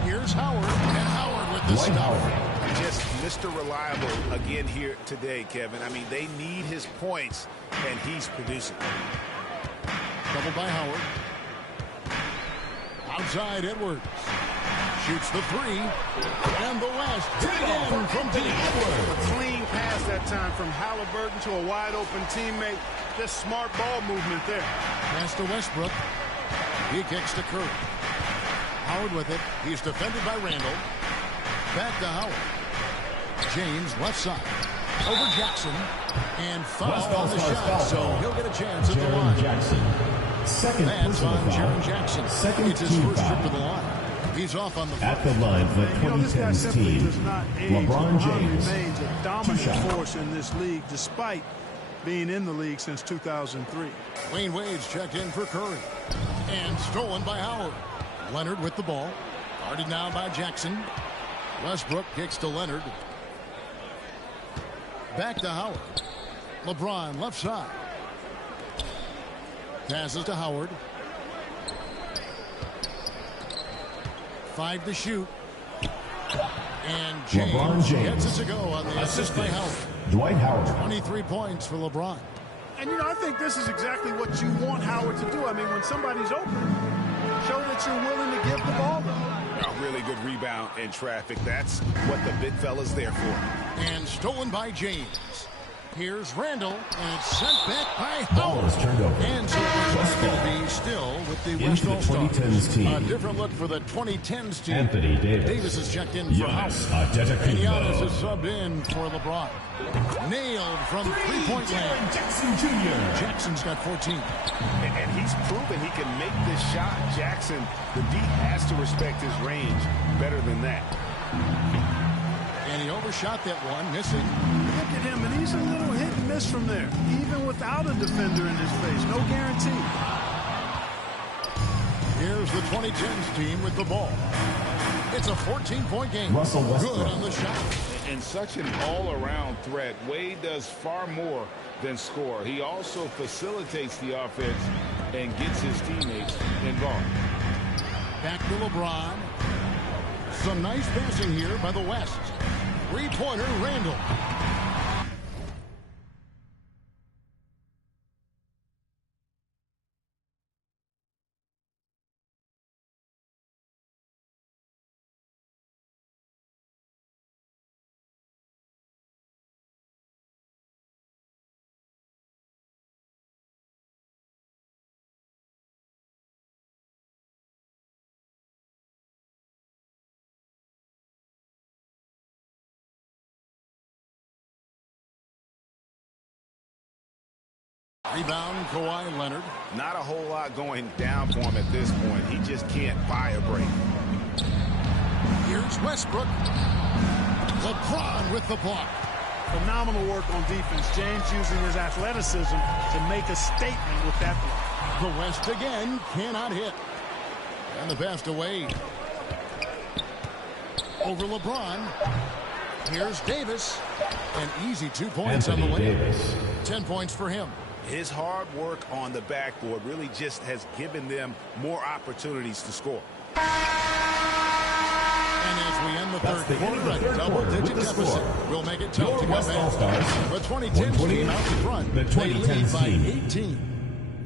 Here's Howard, and Howard with the Dwight stop. Howard. Just Mr. Reliable again here today, Kevin. I mean, they need his points, and he's producing. Double by Howard. Outside Edwards. Shoots the 3. And the West. Again from deep. A clean pass that time from Halliburton to a wide-open teammate. Just smart ball movement there. Pass to Westbrook. He kicks to Curry. Howard with it. He's defended by Randall. Back to Howard. James left side. Over Jackson. And foul West on the All-Stars shot. foul So call. he'll get a chance at the Jaren line. Jackson. Second That's personal on foul. Jaren Jackson. Second It's his team first trip to the foul. line. He's off on the At the line for the You know, this guy 2010s simply team, does not age. LeBron James. remains a dominant Two-shot. force in this league, despite being in the league since 2003. Wayne Wade's checked in for Curry. And stolen by Howard. Leonard with the ball. Guarded now by Jackson. Westbrook kicks to Leonard. Back to Howard. LeBron left side. Passes to Howard. 5 to shoot. And LeBron James James. gets it to go on the assist by Howard. Dwight Howard. 23 points for LeBron. And, you know, I think this is exactly what you want Howard to do. I mean, when somebody's open, show that you're willing to give the ball up. A really good rebound in traffic. That's what the big fella's there for. And stolen by James. Here's Randall, and it's sent back by Ball Howard. is turned over. And so it's going to be still with the Into West the All-Stars. 2010s team. A different look for the 2010s team. Anthony Davis. Davis is checked in for Howard. Giannis And Giannis Antetokounmpo. is subbed in for LeBron. Nailed from three-point land. Jackson Jr. Jackson's got 14. And he's proven he can make this shot. Jackson, the D has to respect his range better than that. And he overshot that one, missing. Look at him, and he's a little hit and miss from there, even without a defender in his face. No guarantee. Here's the 2010s team with the ball. It's a 14-point game. Russell Westbrook. Good on the shot. And such an all-around threat. Wade does far more than score. He also facilitates the offense and gets his teammates involved. Back to LeBron. Some nice passing here by the West. Three-pointer, Randall. Rebound, Kawhi Leonard. Not a whole lot going down for him at this point. He just can't buy a break. Here's Westbrook. LeBron with the block. Phenomenal work on defense. James using his athleticism to make a statement with that block. The West again cannot hit. And the pass to Wade. Over LeBron. Here's Davis. An easy 2 points on the way. Davis. 10 points for him. His hard work on the backboard really just has given them more opportunities to score. And as we end the That's third the end of quarter, the a third quarter double-digit with the deficit score. will make it tough Your to come West back. All-Stars. The 2010 team out in front. The They lead 2010 by team. 18.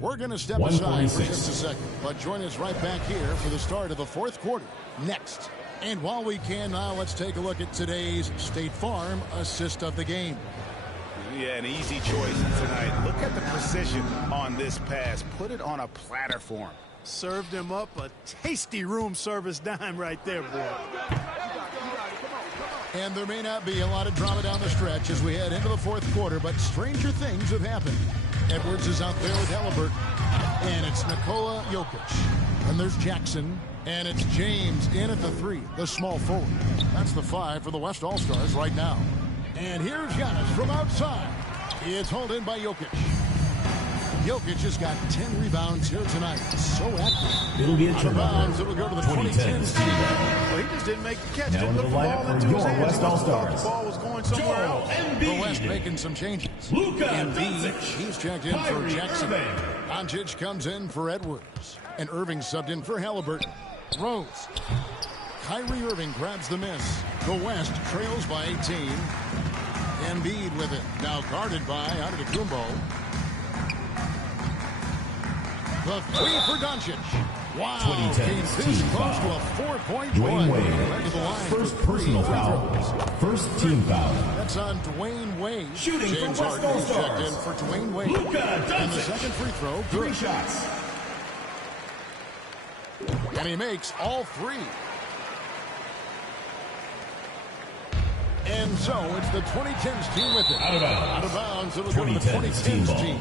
We're going to step aside for 146. just a second, but join us right back here for the start of the fourth quarter next. And while we can now, let's take a look at today's State Farm assist of the game. Yeah, an easy choice tonight. Look at the precision on this pass. Put it on a platter for him. Served him up a tasty room service dime right there, boy. And there may not be a lot of drama down the stretch as we head into the fourth quarter, but stranger things have happened. Edwards is out there with Halliburton, and it's Nikola Jokic. And there's Jackson, and it's James in at the three, the small forward. That's the 5 for the West All-Stars right now. And here's Giannis from outside. It's hauled in by Jokic. Jokic has got 10 rebounds here tonight. So active. It'll be a Out of turnover. bounds, it'll go to the 2010s team. Well, he just didn't make the catch. Now Didn't into look the the lineup ball for into his your hands. West He must have thought All-Stars. the ball was going somewhere else. The West making some changes. Luka Embiid, Doncic. he's checked in for Kyrie Jackson. Irving. Doncic comes in for Edwards. And Irving subbed in for Halliburton. Rose. Kyrie Irving grabs the miss. The West trails by 18. Embiid with it. Now guarded by Antetokounmpo. The three for Doncic. Wow, 2010 came this team close foul. to a 4-point Dwayne play. Wade. Right to the line First for three personal free foul. throws. First team foul. That's on Dwayne Wade. Shooting for James West Harden is checked All-Stars. in for Dwayne Wade. Luka And the Doncic. second free throw, 3 good. shots. And he makes all 3. And so it's the 2010s team with it. Out of bounds. Out of bounds. It'll go to the 2010s team 2010s ball. team.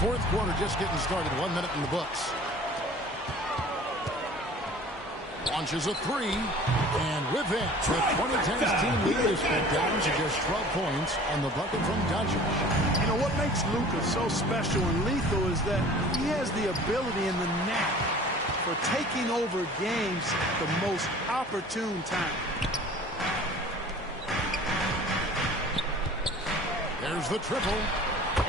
Fourth quarter just getting started. 1 minute in the books. Launches a 3. And with it, the 2010s team lead is cut down to just 12 points on the bucket from Doncic. You know, what makes Luka so special and lethal is that he has the ability and the knack for taking over games at the most opportune time. There's the triple.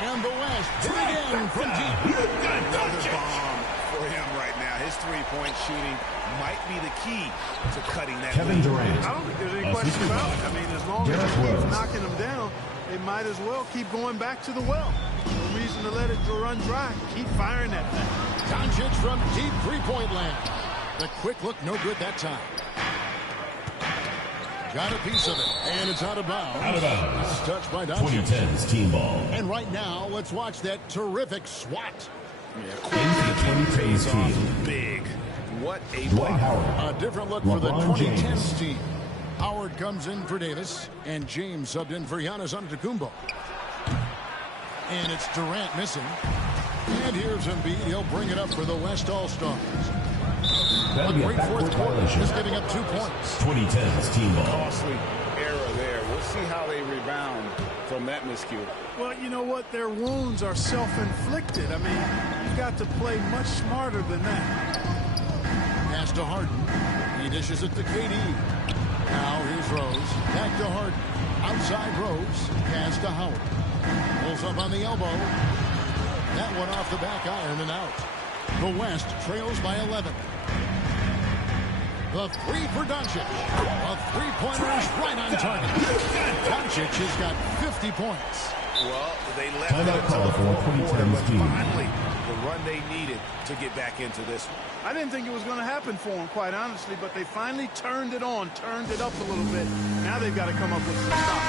And the West hit again from deep. Another bomb for him right now. His three-point shooting might be the key to cutting that Kevin lead. Durant. I don't think there's any question about it. I mean, as long as Derrick he keeps Rose. knocking them down, they might as well keep going back to the well. No reason to let it run dry. Keep firing that thing. Doncic from deep three-point land. The quick look, no good that time. Got a piece of it, and it's out of bounds. Out of bounds. It's touched by Doncic. 2010's team ball. And right now, let's watch that terrific swat. Into the 2010's team. Big. What a Dwight block. Howard. A different look for the LeBron 2010s James. team. Howard comes in for Davis, and James subbed in for Giannis Antetokounmpo. And it's Durant missing. And here's Embiid. He'll bring it up for the West All-Stars. That'll A be a great fourth backcourt quarter, violation. just giving up 2 points. 2010's team ball. Costly error there. We'll see how they rebound from that miscue. Well, you know what? Their wounds are self-inflicted. I mean, you've got to play much smarter than that. Pass to Harden. He dishes it to KD. Now here's Rose. Back to Harden. Outside Rose. Pass to Howard. Pulls up on the elbow. That one off the back iron and out. The West trails by 11. The three for Doncic. A three-pointer is right on target. Doncic has got 50 points. Well, they left Timeout it to call the for fourth quarter, 2010's but team. finally, the run they needed to get back into this one. I didn't think it was going to happen for them, quite honestly, but they finally turned it on, turned it up a little bit. Now they've got to come up with some stops.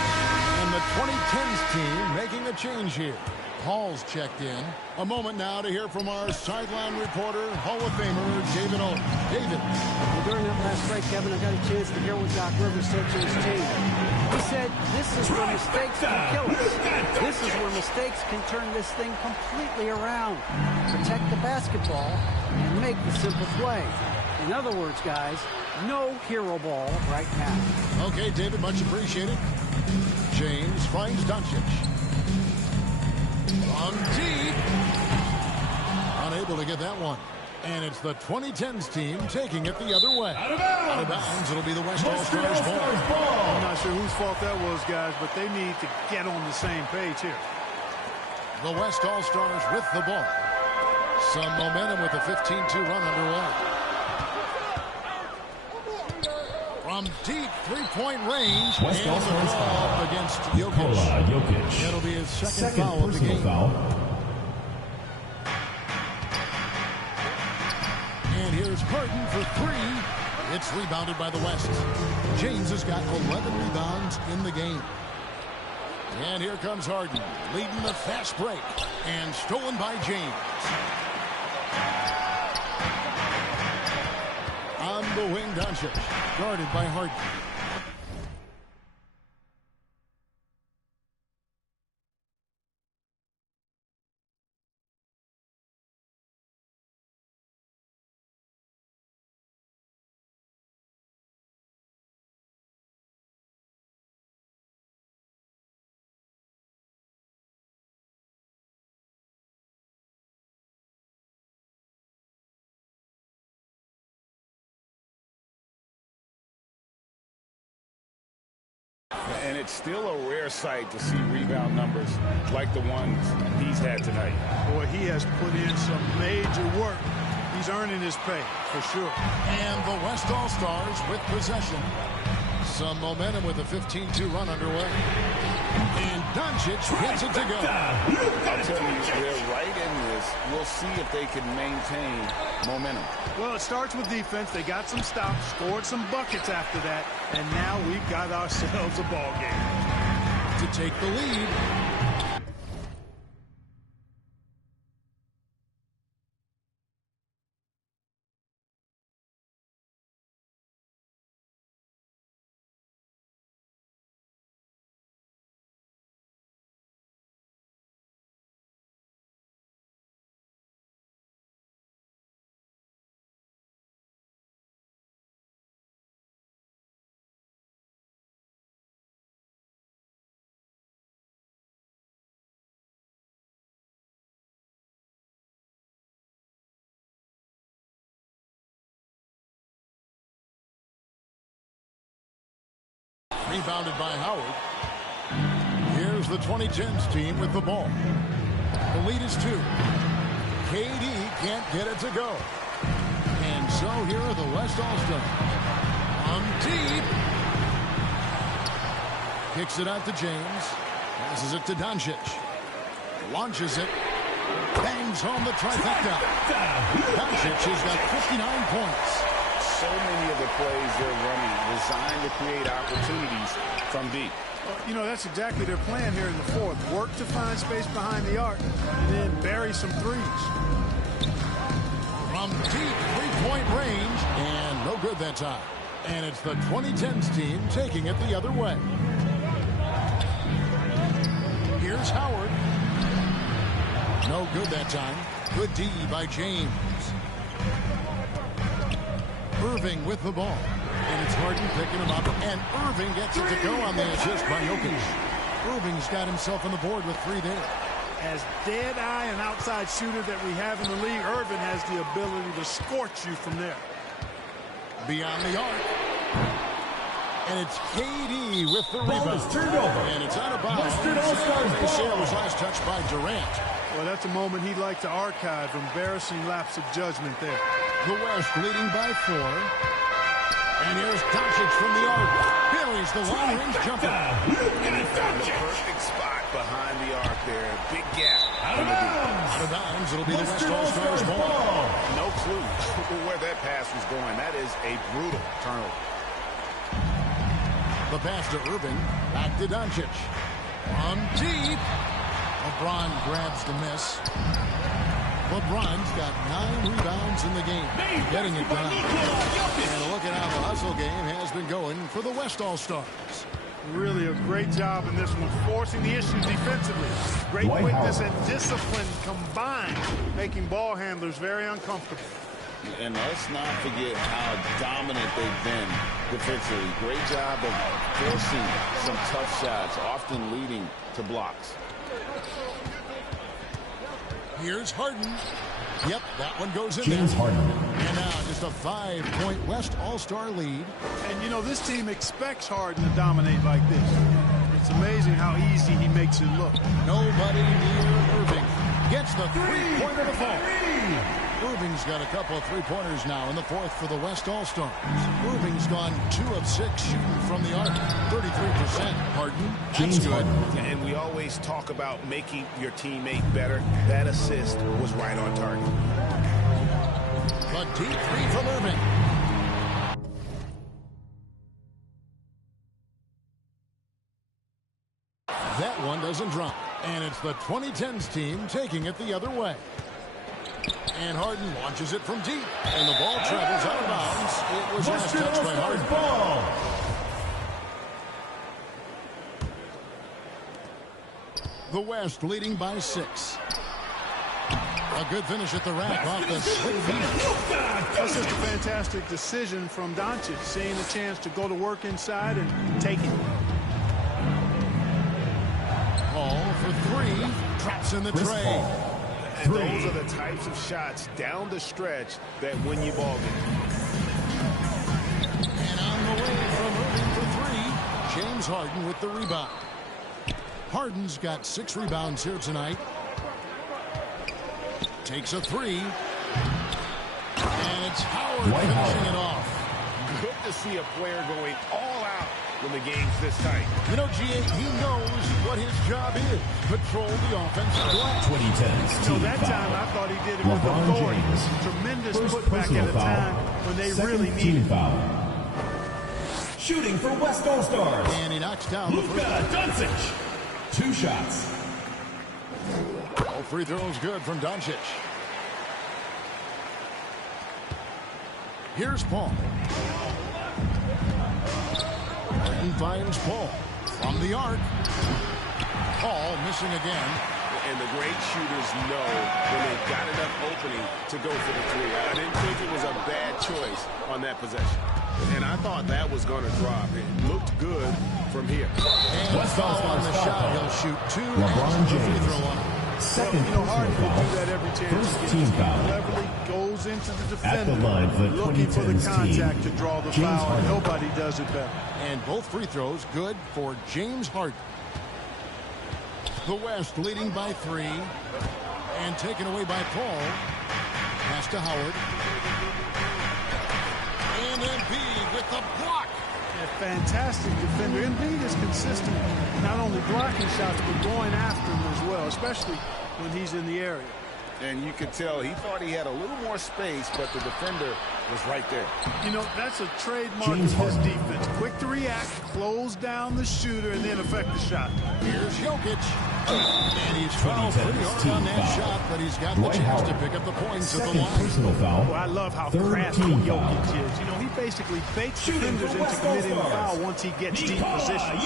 And the 2010s team making a change here. Paul's checked in. A moment now to hear from our sideline reporter, Hall of Famer David O. David. Well, during that last break, Kevin, I got a chance to hear what Doc Rivers said to his team. He said, this is where mistakes can kill us. This is where mistakes can turn this thing completely around. Protect the basketball and make the simple play. In other words, guys, no hero ball right now. Okay, David, much appreciated. James finds Doncic. From deep. Unable to get that one. And it's the 2010s team taking it the other way. Out of bounds. Out of bounds. It'll be the West Western All-Stars All-Stars ball. ball. I'm not sure whose fault that was, guys, but they need to get on the same page here. The West All-Stars with the ball. Some momentum with a 15-2 run underway. From deep three-point range. West and the All-Stars ball foul. against Nikola Jokic. Jokic. That'll be his second Second foul of the personal game. foul. And here's Harden for three. It's rebounded by the West. James has got 11 rebounds in the game. And here comes Harden, leading the fast break. And stolen by James. On the wing, Doncic, guarded by Harden. And it's still a rare sight to see rebound numbers like the ones he's had tonight. Boy, he has put in some major work. He's earning his pay, for sure. And the West All-Stars with possession. Some momentum with a 15-2 run underway. And Doncic gets it to go. I'll tell you, they're right in this. We'll see if they can maintain momentum. Well, it starts with defense. They got some stops, scored some buckets after that, and now we've got ourselves a ball game. To take the lead. Rebounded by Howard. Here's the 2010s team with the ball. The lead is 2. KD can't get it to go. And so here are the West All-Stars. On deep. Kicks it out to James. Passes it to Doncic. Launches it. Bangs home the trifecta. Doncic has got 59 points. so many of the plays they're running designed to create opportunities from deep. You know, that's exactly their plan here in the fourth. Work to find space behind the arc and then bury some threes. From deep three-point range, and no good that time. And it's the 2010s team taking it the other way. Here's Howard. No good that time. Good D by James. Irving with the ball. And it's Harden picking him up. And Irving gets it to go on the assist by Jokic. Irving's got himself on the board with 3 there. As dead-eye and outside shooter that we have in the league, Irving has the ability to scorch you from there. Beyond the arc. And it's KD with the rebound. Turned over. And it's out of bounds. Western All-Stars The sale ball. was last touched by Durant. Well, that's a moment he'd like to archive. Embarrassing lapse of judgment there. The West leading by 4. And here's Doncic from the arc. Buries the long-range jumper. And he found the perfect spot behind the arc there. Big gap from the deep. Out of bounds, it'll be the West All-Stars ball. No clue where that pass was going. That is a brutal turnover. The pass to Irving. Back to Doncic. From deep. LeBron grabs the miss. LeBron's got 9 rebounds in the game. Getting it done. And look at how the hustle game has been going for the West All-Stars. Really a great job in this one, forcing the issue defensively. Great Dwight quickness Howard. and discipline combined, making ball handlers very uncomfortable. And let's not forget how dominant they've been defensively. Great job of forcing some tough shots, often leading to blocks. Here's Harden. Yep, that one goes in James there. Harden. And now just a 5-point West All-Star lead. And, you know, this team expects Harden to dominate like this. It's amazing how easy he makes it look. Nobody near Irving. Gets the three-pointer to fall. Irving's got a couple of three-pointers now in the fourth for the West All-Stars. Irving's gone 2 of 6 shooting from the arc. 33%. Harden, that's good. And we always talk about making your teammate better. That assist was right on target. The deep 3 from Irving. That one doesn't drop. And it's the 2010s team taking it the other way. And Harden launches it from deep. And the ball travels out of bounds. It was last touched by Harden. Ball. The West leading by 6. A good finish at the rack off the slick feet. That's just a fantastic decision from Doncic, seeing the chance to go to work inside and take it. Paul for 3. Traps in the Chris tray. Paul. And those are the types of shots down the stretch that win you ball games. And on the way from Irving for 3. James Harden with the rebound. Harden's got 6 rebounds here tonight. Takes a 3. And it's Howard Dwight finishing Howard. it off. Good to see a player going all out when the game's this tight. You know, G.A., he knows what his job is. Control the offensive glass. 2010s So team that time I foul. thought he did it with LeBron authority. James. Tremendous First putback personal at a foul. time when they Second really team need it. foul. Shooting for West All-Stars. And he knocks down the first. Luka Doncic. 2 shots. All free throws good from Doncic. Here's Paul. Harden finds Paul from the arc. Paul missing again. And the great shooters know when they've got enough opening to go for the 3. I didn't think it was a bad choice on that possession. And I thought that was going to drop. It looked good from here. And West foul on All-Stars the foul. shot. He'll shoot 2 LeBron extra free James. throw line. Second You know, Harden personal will do foul. that every chance First he gets. team foul. Cleverly goes into the At the defender, line for the looking for the 2010s team, contact to draw the James foul. Harden. Nobody does it better. And both free throws good for James Harden. The West leading by 3. And taken away by Paul. Pass to Howard. And Embiid with the block. A fantastic defender. Embiid is consistent, not only blocking shots, but going after them as well, especially when he's in the area. And you could tell he thought he had a little more space, but the defender was right there. You know, that's a trademark of his defense. Quick to react, close down the shooter, and then affect the shot. Here's Jokic. And he's fouled pretty hard on that shot, but he's got the chance to pick up the points at the line. Personal foul. Well, I love how crafty Jokic is. You know, he basically baits defenders into committing the foul once he gets deep position.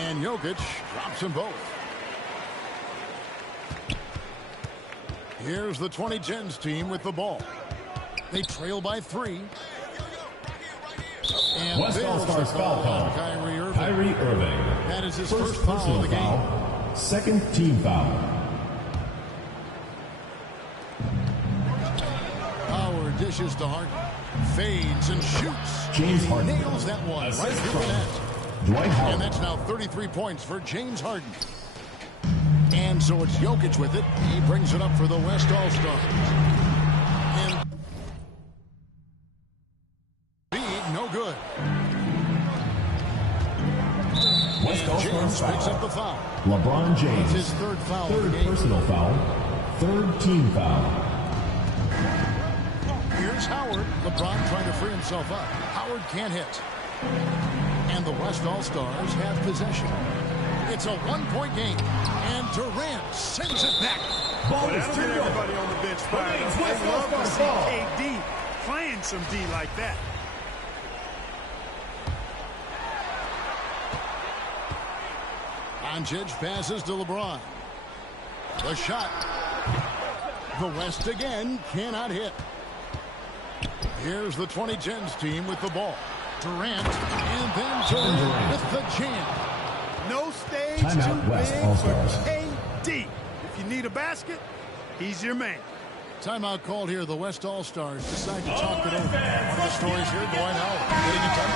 And Jokic drops them both. Here's the 2010s team with the ball. They trail by 3. And West All-Stars foul call. Kyrie Irving. That is his first foul of the game. Second team foul. Howard dishes to Harden. Fades and shoots. James Harden. Nails that one right through the net. Dwight Howard. And that's now 33 points for James Harden. And so it's Jokic with it. He brings it up for the West All-Stars. And no good. West All-Stars picks up the foul. LeBron James. It's his third foul of the Third game. personal foul. Third team foul. Here's Howard. LeBron trying to free himself up. Howard can't hit. And the West All-Stars have possession. It's a one-point game. And Durant sends it back. Well, that'll get everybody on the bench fired up. They love to see KD playing some D like that. Doncic passes to LeBron. The shot. The West again cannot hit. Here's the 2010s team with the ball. Durant, and then Durant with the jam. No stage Timeout, too West big All-Stars. for KD. If you need a basket, he's your man. Timeout called here. The West All-Stars decide to talk it over. One of the stories here, Dwight Howard. Getting a time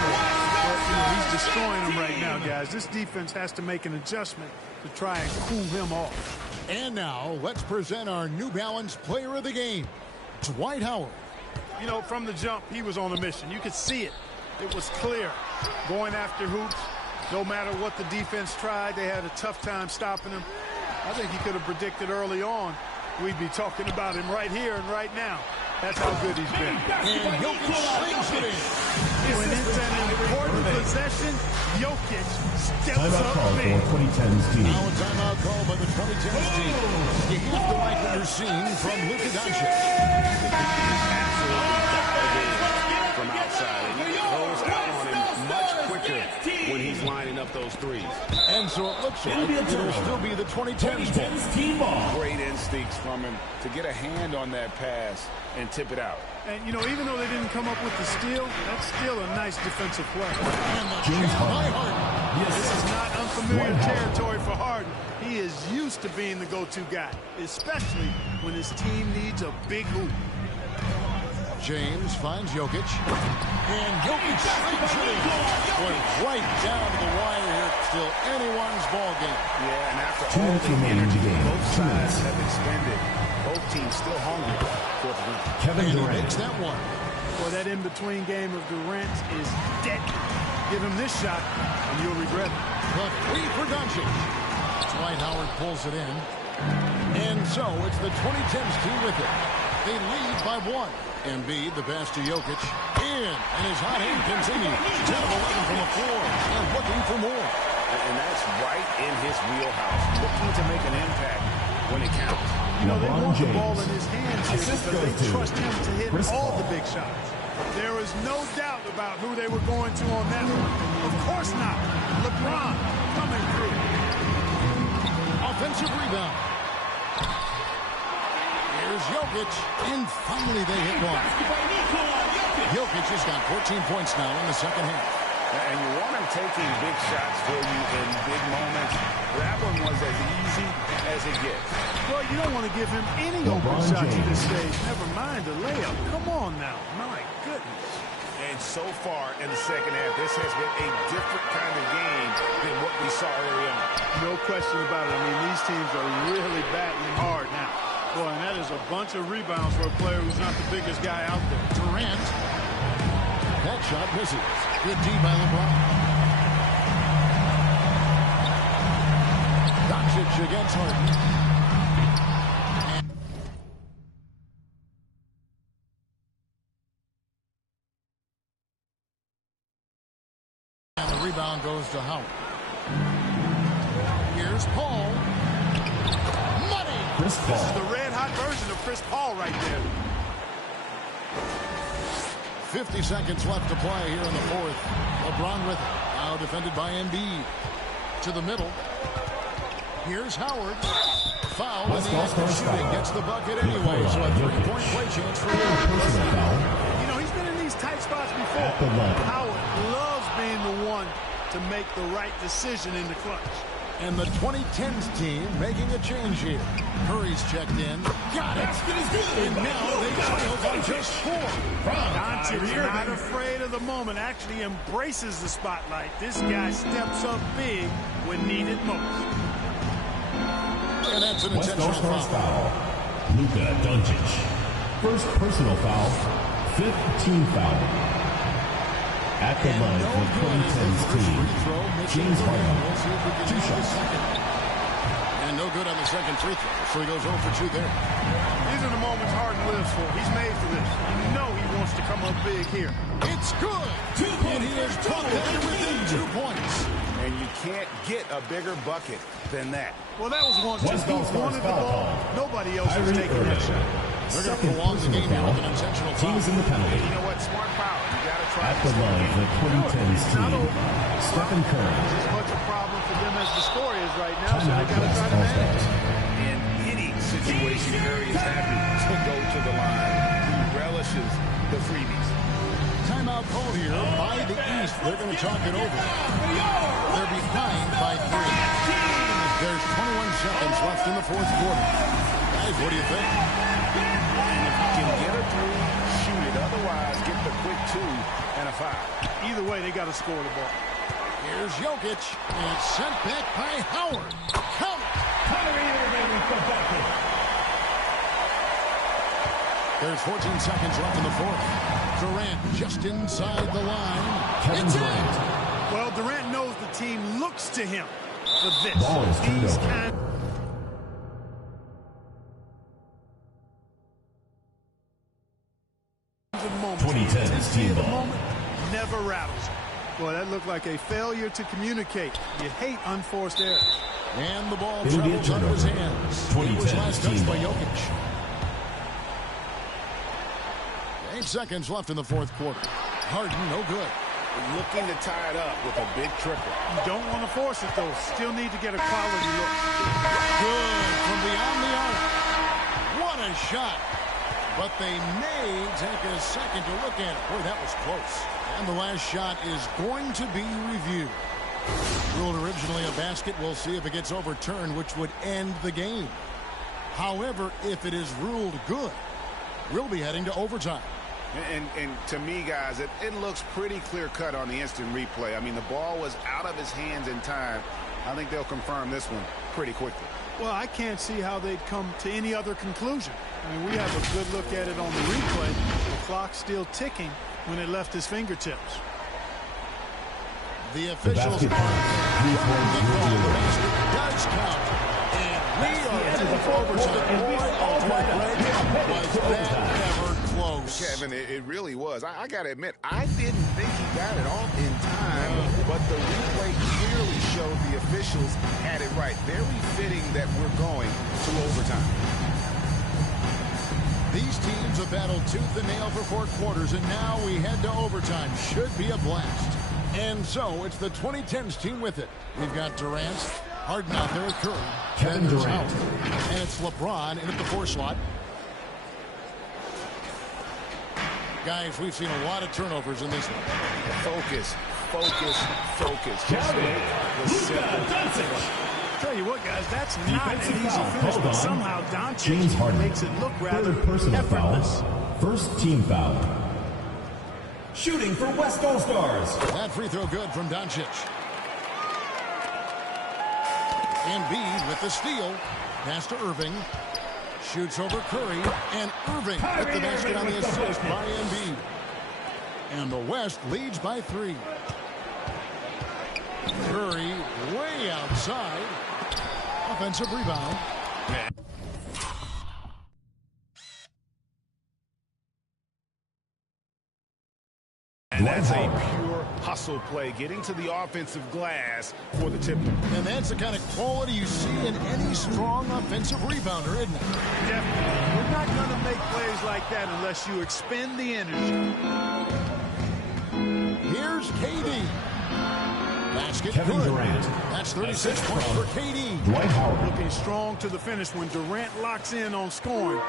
Well, you know, he's destroying them right now, guys. This defense has to make an adjustment to try and cool him off. And now, let's present our New Balance player of the game, Dwight Howard. You know, from the jump, he was on a mission. You could see it. It was clear. Going after hoops, no matter what the defense tried, they had a tough time stopping him. I think he could have predicted early on we'd be talking about him right here and right now. That's how good he's been. And Jokic slings it in. When it's an important possession, Jokic steps Timeout up call big. for 2010's team. Now a timeout call by the 2010s team. You have to like what you're seeing from Luka Doncic. From outside. And he goes out on him much quicker when he's lining up those threes. And so it looks like it'll still be the 2010s ball. Great instincts from him to get a hand on that pass and tip it out. And, you know, even though they didn't come up with the steal, that's still a nice defensive play. And the James jam by Harden. Harden. This is not unfamiliar Dwight Howard. territory for Harden. He is used to being the go-to guy, especially when his team needs a big hoop. James finds Jokic. And Jokic slings it in. Boy, right down to the wire here. Still anyone's ball game. Yeah, and after 2 all minutes the remaining in energy the game. both 2 sides minutes. have expended, both teams still hungry for the win. Kevin And he Durant. makes that one. Boy, that in-between game of Durant is dead. Give him this shot, and you'll regret it. But three for Doncic. Dwight Howard pulls it in. And so it's the 2010s team with it. They lead by 1. Embiid, the pass to Jokic. In. And his hot hand continues. 10 of 11 from the floor. And looking for more. And that's right in his wheelhouse. Looking to make an impact when it counts. You know, they LeBron want the James. ball in his hands here Assist because goes they to trust him to hit Chris all Paul. the big shots. There is no doubt about who they were going to on that one. Of course not. LeBron coming through. Offensive rebound. Here's Jokic. And finally they hit one. Jokic has got 14 points now in the second half. And you want him taking big shots for you in big moments. That one was as easy as it gets. Well, you don't want to give him any LeBron open shots at James. this stage. Never mind a layup. Come on now. My goodness. And so far in the second half, this has been a different kind of game than what we saw early on. No question about it. I mean, these teams are really battling hard now. Boy, and that is a bunch of rebounds for a player who's not the biggest guy out there. Durant. That shot misses. Good D by LeBron. Doncic against Harden. Rebound goes to Howard. Here's Paul. Money! Chris Paul. This is the red-hot version of Chris Paul right there. 50 seconds left to play here in the fourth. LeBron with it. Now defended by Embiid. To the middle. Here's Howard. Foul in the act of shooting. Gets the bucket anyway, so a three-point play chance for him. You know, he's been in these tight spots before. Howard loves being the one to make the right decision in the clutch. And the 2010s team making a change here. Curry's checked in. Got it. And now they trail by just 4. Doncic, not afraid of the moment, actually embraces the spotlight. This guy steps up big when needed most. And that's an intentional foul. Luka Doncic. First personal foul. 5th team foul. At the line for 2010's team, James Harden. 2 shots. And no good on the second free throw, so he goes 0 for 2 there. These are the moments Harden lives for. He's made for this. You know he wants to come up big here. It's good. And he has put that within 2 points. And you can't get a bigger bucket than that. Well, that was one. Just he wanted the ball. Nobody else was taking that shot. They're going to prolong the game here with an intentional foul. Teams in the penalty. You know what? Smart foul. You got to try. At the line for 2010's team, Stephen Curry. It's as much a problem for them as the score is right now, so they got to try to manage. In any situation, Curry is happy to go to the line. He relishes the freebies. Timeout called here by the East. They're going to talk it over. They're behind by 3. There's 21 seconds left in the fourth quarter. Guys, what do you think? Can get a 3, shoot it. Otherwise, get the quick 2 and a 5. Either way, they got to score the ball. Here's Jokic, and it's sent back by Howard. Count it. There's 14 seconds left in the fourth. Durant just inside the line. It's in. Well, Durant knows the team looks to him for this. Ball is turned over. 2010's team ball. Never rattles. Boy, that looked like a failure to communicate. You hate unforced errors. And the ball travels out of his hands. It was last touched by Jokic. 8 seconds left in the fourth quarter. Harden, no good. Looking to tie it up with a big triple. You don't want to force it, though. Still need to get a quality look. Good from beyond the arc. What a shot. But they may take a second to look at it. Boy, that was close. And the last shot is going to be reviewed. Ruled originally a basket. We'll see if it gets overturned, which would end the game. However, if it is ruled good, we'll be heading to overtime. And to me, guys, it looks pretty clear-cut on the instant replay. I mean, the ball was out of his hands in time. I think they'll confirm this one pretty quickly. Well, I can't see how they'd come to any other conclusion. I mean, we have a good look at it on the replay. The clock's still ticking when it left his fingertips. The officials the does count. And we are headed for overtime. Was that ever close? Kevin, it really was. I got to admit, I didn't think he got it off in time, but the replay clearly showed the officials had it right. Very fitting that we're going to overtime. These teams have battled tooth and nail for 4 quarters, and now we head to overtime. Should be a blast. And so it's the 2010s team with it. We've got Durant, Harden out there with Curry. Kevin Durant. And it's LeBron in at the 4 slot. Guys, we've seen a lot of turnovers in this one. Focus, focus, focus. Just make the simple. Tell you what, guys, that's not an easy finish, but somehow James Doncic Harden. makes it look rather personal effortless. foul. First team foul. Shooting for West All-Stars. That free throw good from Doncic. Embiid with the steal. Pass to Irving. Shoots over Curry. And Irving with the basket on the assist by Embiid. And the West leads by 3. Curry way outside. Offensive rebound. And that's a pure hustle play, getting to the offensive glass for the tip. And that's the kind of quality you see in any strong offensive rebounder, isn't it? Definitely. You're not going to make plays like that unless you expend the energy. Here's KD. Basket Kevin good. Durant. That's 36 points for KD. Dwight Howard. Looking strong to the finish. When Durant locks in on scoring,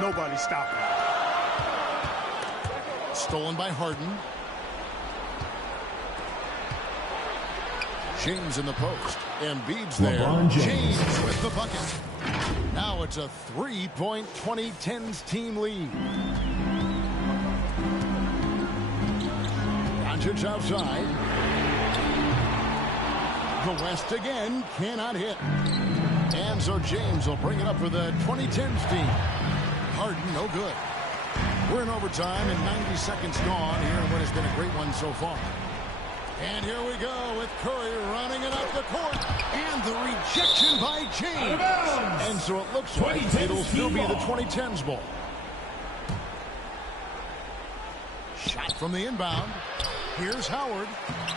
nobody's stopping. Stolen by Harden. James in the post. Embiid's there. LeBron James. with the bucket. Now it's a 3-point 2010s team lead. Doncic outside. The West again cannot hit. And so James will bring it up for the 2010s team. Harden, no good. We're in overtime and 90 seconds gone here in what has been a great one so far. And here we go with Curry running it up the court. And the rejection by James. And so it looks like it'll still be the 2010s ball. Shot from the inbound. Here's Howard.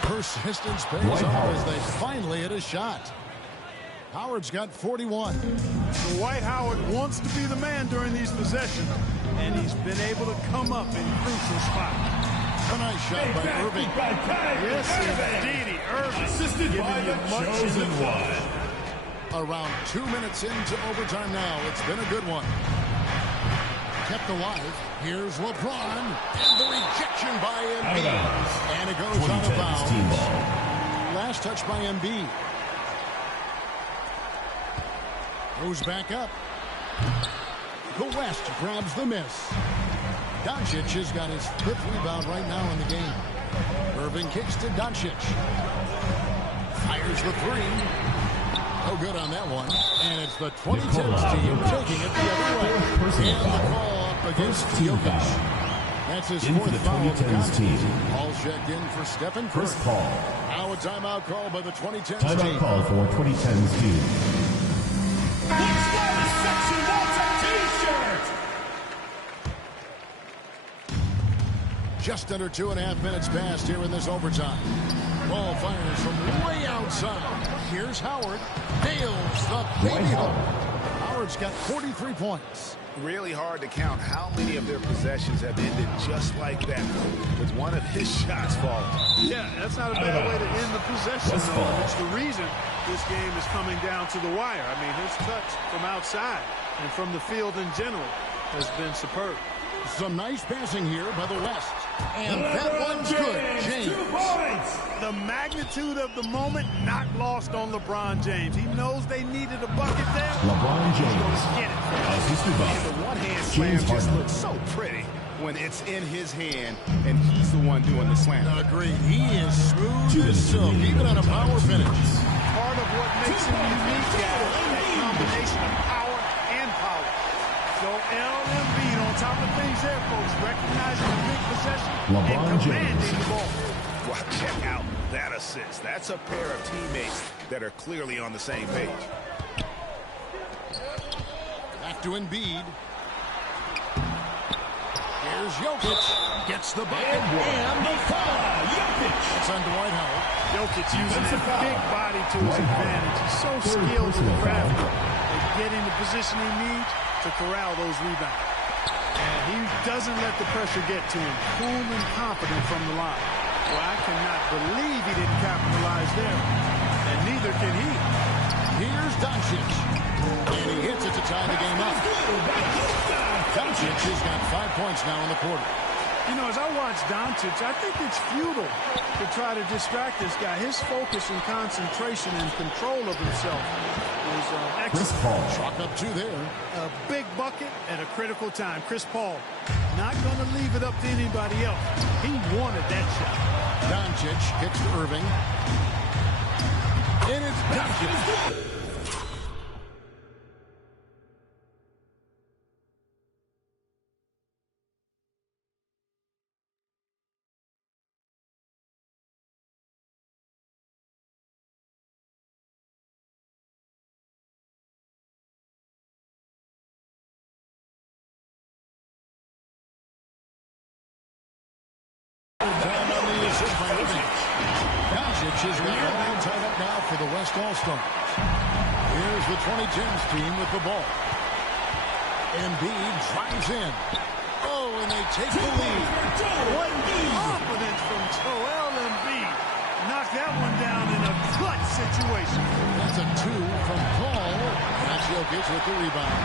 Persistence pays off as they finally hit a shot. Howard's got 41. Dwight Howard wants to be the man during these possessions, and he's been able to come up in crucial spots. A nice shot by Irving. Yes, indeed, Irving. Assisted by the chosen one. Around 2 minutes into overtime now. It's been a good one. Kept alive. Here's LeBron. And the rejection by Embiid. And it goes out of bounds. Last touch by Embiid. Goes back up. The West grabs the miss. Doncic has got his 5th rebound right now in the game. Irving kicks to Doncic. Fires the 3. No good on that one. And it's the 2010s team taking it the other way. And the call up against Jokic. That's his 4th foul of the team. Paul checked in for Stephen Curry. Paul. Now a timeout call by the 2010s team. Timeout call for 2010s team. Section wants a t-shirt. Just under 2.5 minutes passed here in this overtime. Ball fires from way outside. Here's Howard. Nails the baby hook. Howard's got 43 points. Really hard to count how many of their possessions have ended just like that, with one of his shots falling. Yeah, that's not a bad way to end the possession, though. And it's the reason this game is coming down to the wire. I mean, his touch from outside and from the field in general has been superb. Some nice passing here by the West. And that one's good. James. 2 points. The magnitude of the moment not lost on LeBron James. He knows they needed a bucket there. LeBron James. Get it. Assisted by The one-hand slam just looks so pretty when it's in his hand and he's the one doing the slam. Agreed. He is smooth as silk, even on a power finish. Part of what makes him unique, guys, that combination of power and power. So Embiid on top of things there, folks, recognizing the big possession and commanding the ball. Well, check out that assist. That's a pair of teammates that are clearly on the same page. Back to Embiid. Here's Jokic. Gets the bucket. And the foul. Jokic. It's on Dwight Howard. Jokic using his big body to his advantage. He's so skilled and crafty at getting the position he needs to corral those rebounds. And he doesn't let the pressure get to him. Cool and confident from the line. Well, I cannot believe he didn't capitalize there. And neither can he. Here's Doncic. And he hits it to tie the game up. Doncic has got 5 points now in the quarter. You know, as I watch Doncic, I think it's futile to try to distract this guy. His focus and concentration and control of himself is excellent. Chris Paul. Chalk up 2 there. A big bucket at a critical time. Chris Paul not going to leave it up to anybody else. He wanted that shot. Doncic kicks to Irving. And it's Doncic. Time on the assist by Irving. matches are all tied up now for the West All-Stars. Here's the 2010s team with the ball. Embiid drives in. Oh, and they take the lead. What confidence from Joel Embiid. Knock that one down in a clutch situation. That's a 2 from Paul. That's Jokic with the rebound,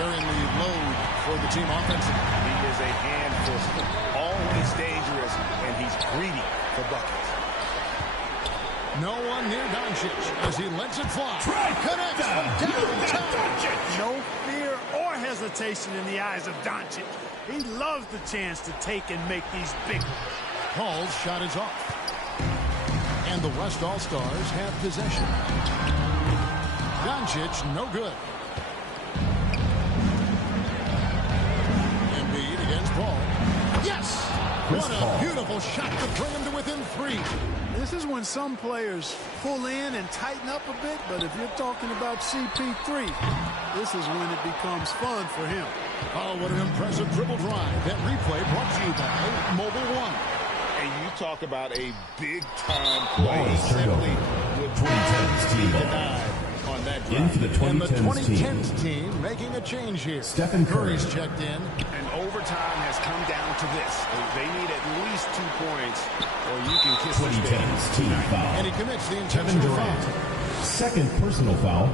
carrying the load for the team offensively. He is a handful, always dangerous, and he's greedy for buckets. No one near Doncic as he lets it fly. Connects from downtown. No fear or hesitation in the eyes of Doncic. He loves the chance to take and make these big ones. Paul's shot is off. And the West All-Stars have possession. Doncic, no good. Embiid against Paul. Yes! What a beautiful shot to bring him to within 3. This is when some players pull in and tighten up a bit, but if you're talking about CP3, this is when it becomes fun for him. Oh, what an impressive dribble drive. That replay brought to you by Mobile One. And you talk about a big-time play. He Simply would 2010s team denied on that drive. In for the And the 2010s 2010s team making a change here. Stephen Curry. Curry's checked in. And overtime has come down to this. They need at least 2 points, or you can kiss this 2010s team foul. And he commits the Kevin intentional Durant. foul. Second personal foul.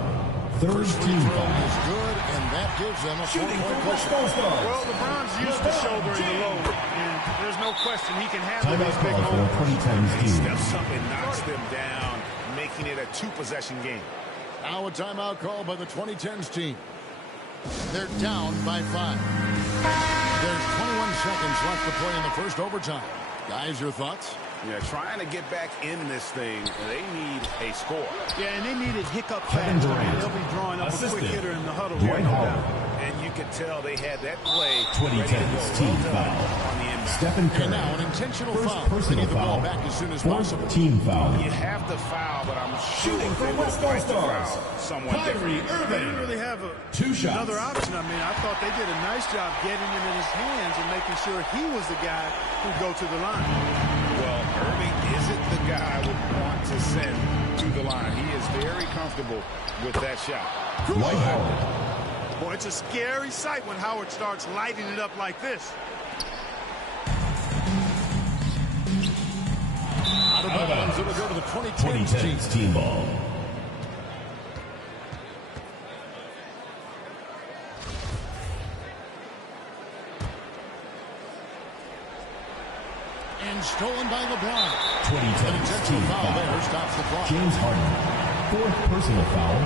Third First team free throw foul. is good, and that gives them a 4-point cushion. Well, LeBron's used to shouldering the load, and there's no question he can handle Timeout these big call for moments. 2010s He team. steps up and knocks them down, making it a 2-possession game. Now a timeout call by the 2010s team. They're down by 5. There's 21 seconds left to play in the first overtime. Guys, your thoughts? Yeah, trying to get back in this thing, they need a score. Yeah, and they needed hiccup Kevin fast. Durant. They'll be drawing up a quick Assistant. hitter in the huddle. Dwight here, no Howard. doubt. And you could tell they had that play 2010s team foul. on the inbound. Stephen And Curry. now an intentional First foul. They personal need the ball foul. back as soon as Fourth possible. team foul. You have to foul, but I'm sure Shooting for they would West like to All-Stars, foul someone different. Kyrie They Irving. didn't really have 2 shots. another option. I mean, I thought they did a nice job getting him in his hands and making sure he was the guy who'd go to the line. Well, Irving isn't the guy I would want to send to the line. He is very comfortable with that shot. Dwight Howard. Boy, it's a scary sight when Howard starts lighting it up like this. Out of bounds. It'll go to the 2010s team. 2010s team ball. And stolen by LeBron. 2010s team Foul foul. there stops the clock. James Harden. Fourth personal foul.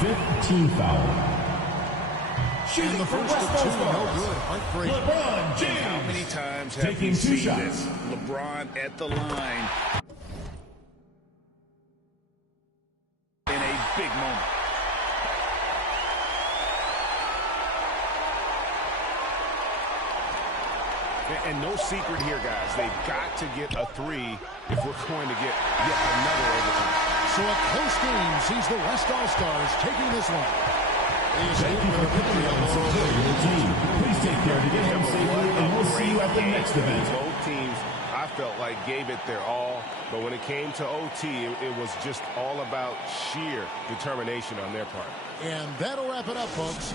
Fifth team foul. And the first of 2, no good. Heartbreak. LeBron How James. many times have Taking we 2 seen shots. this? LeBron at the line in a big moment. And no secret here, guys. They've got to get a 3 if we're going to get yet another overtime. So a close game sees the West All-Stars taking this one. Thank you for picking up and supporting your team. Please take care to get home safely, and we'll see you at the next event. Both teams, I felt like, gave it their all. But when it came to OT, it was just all about sheer determination on their part. And that'll wrap it up, folks.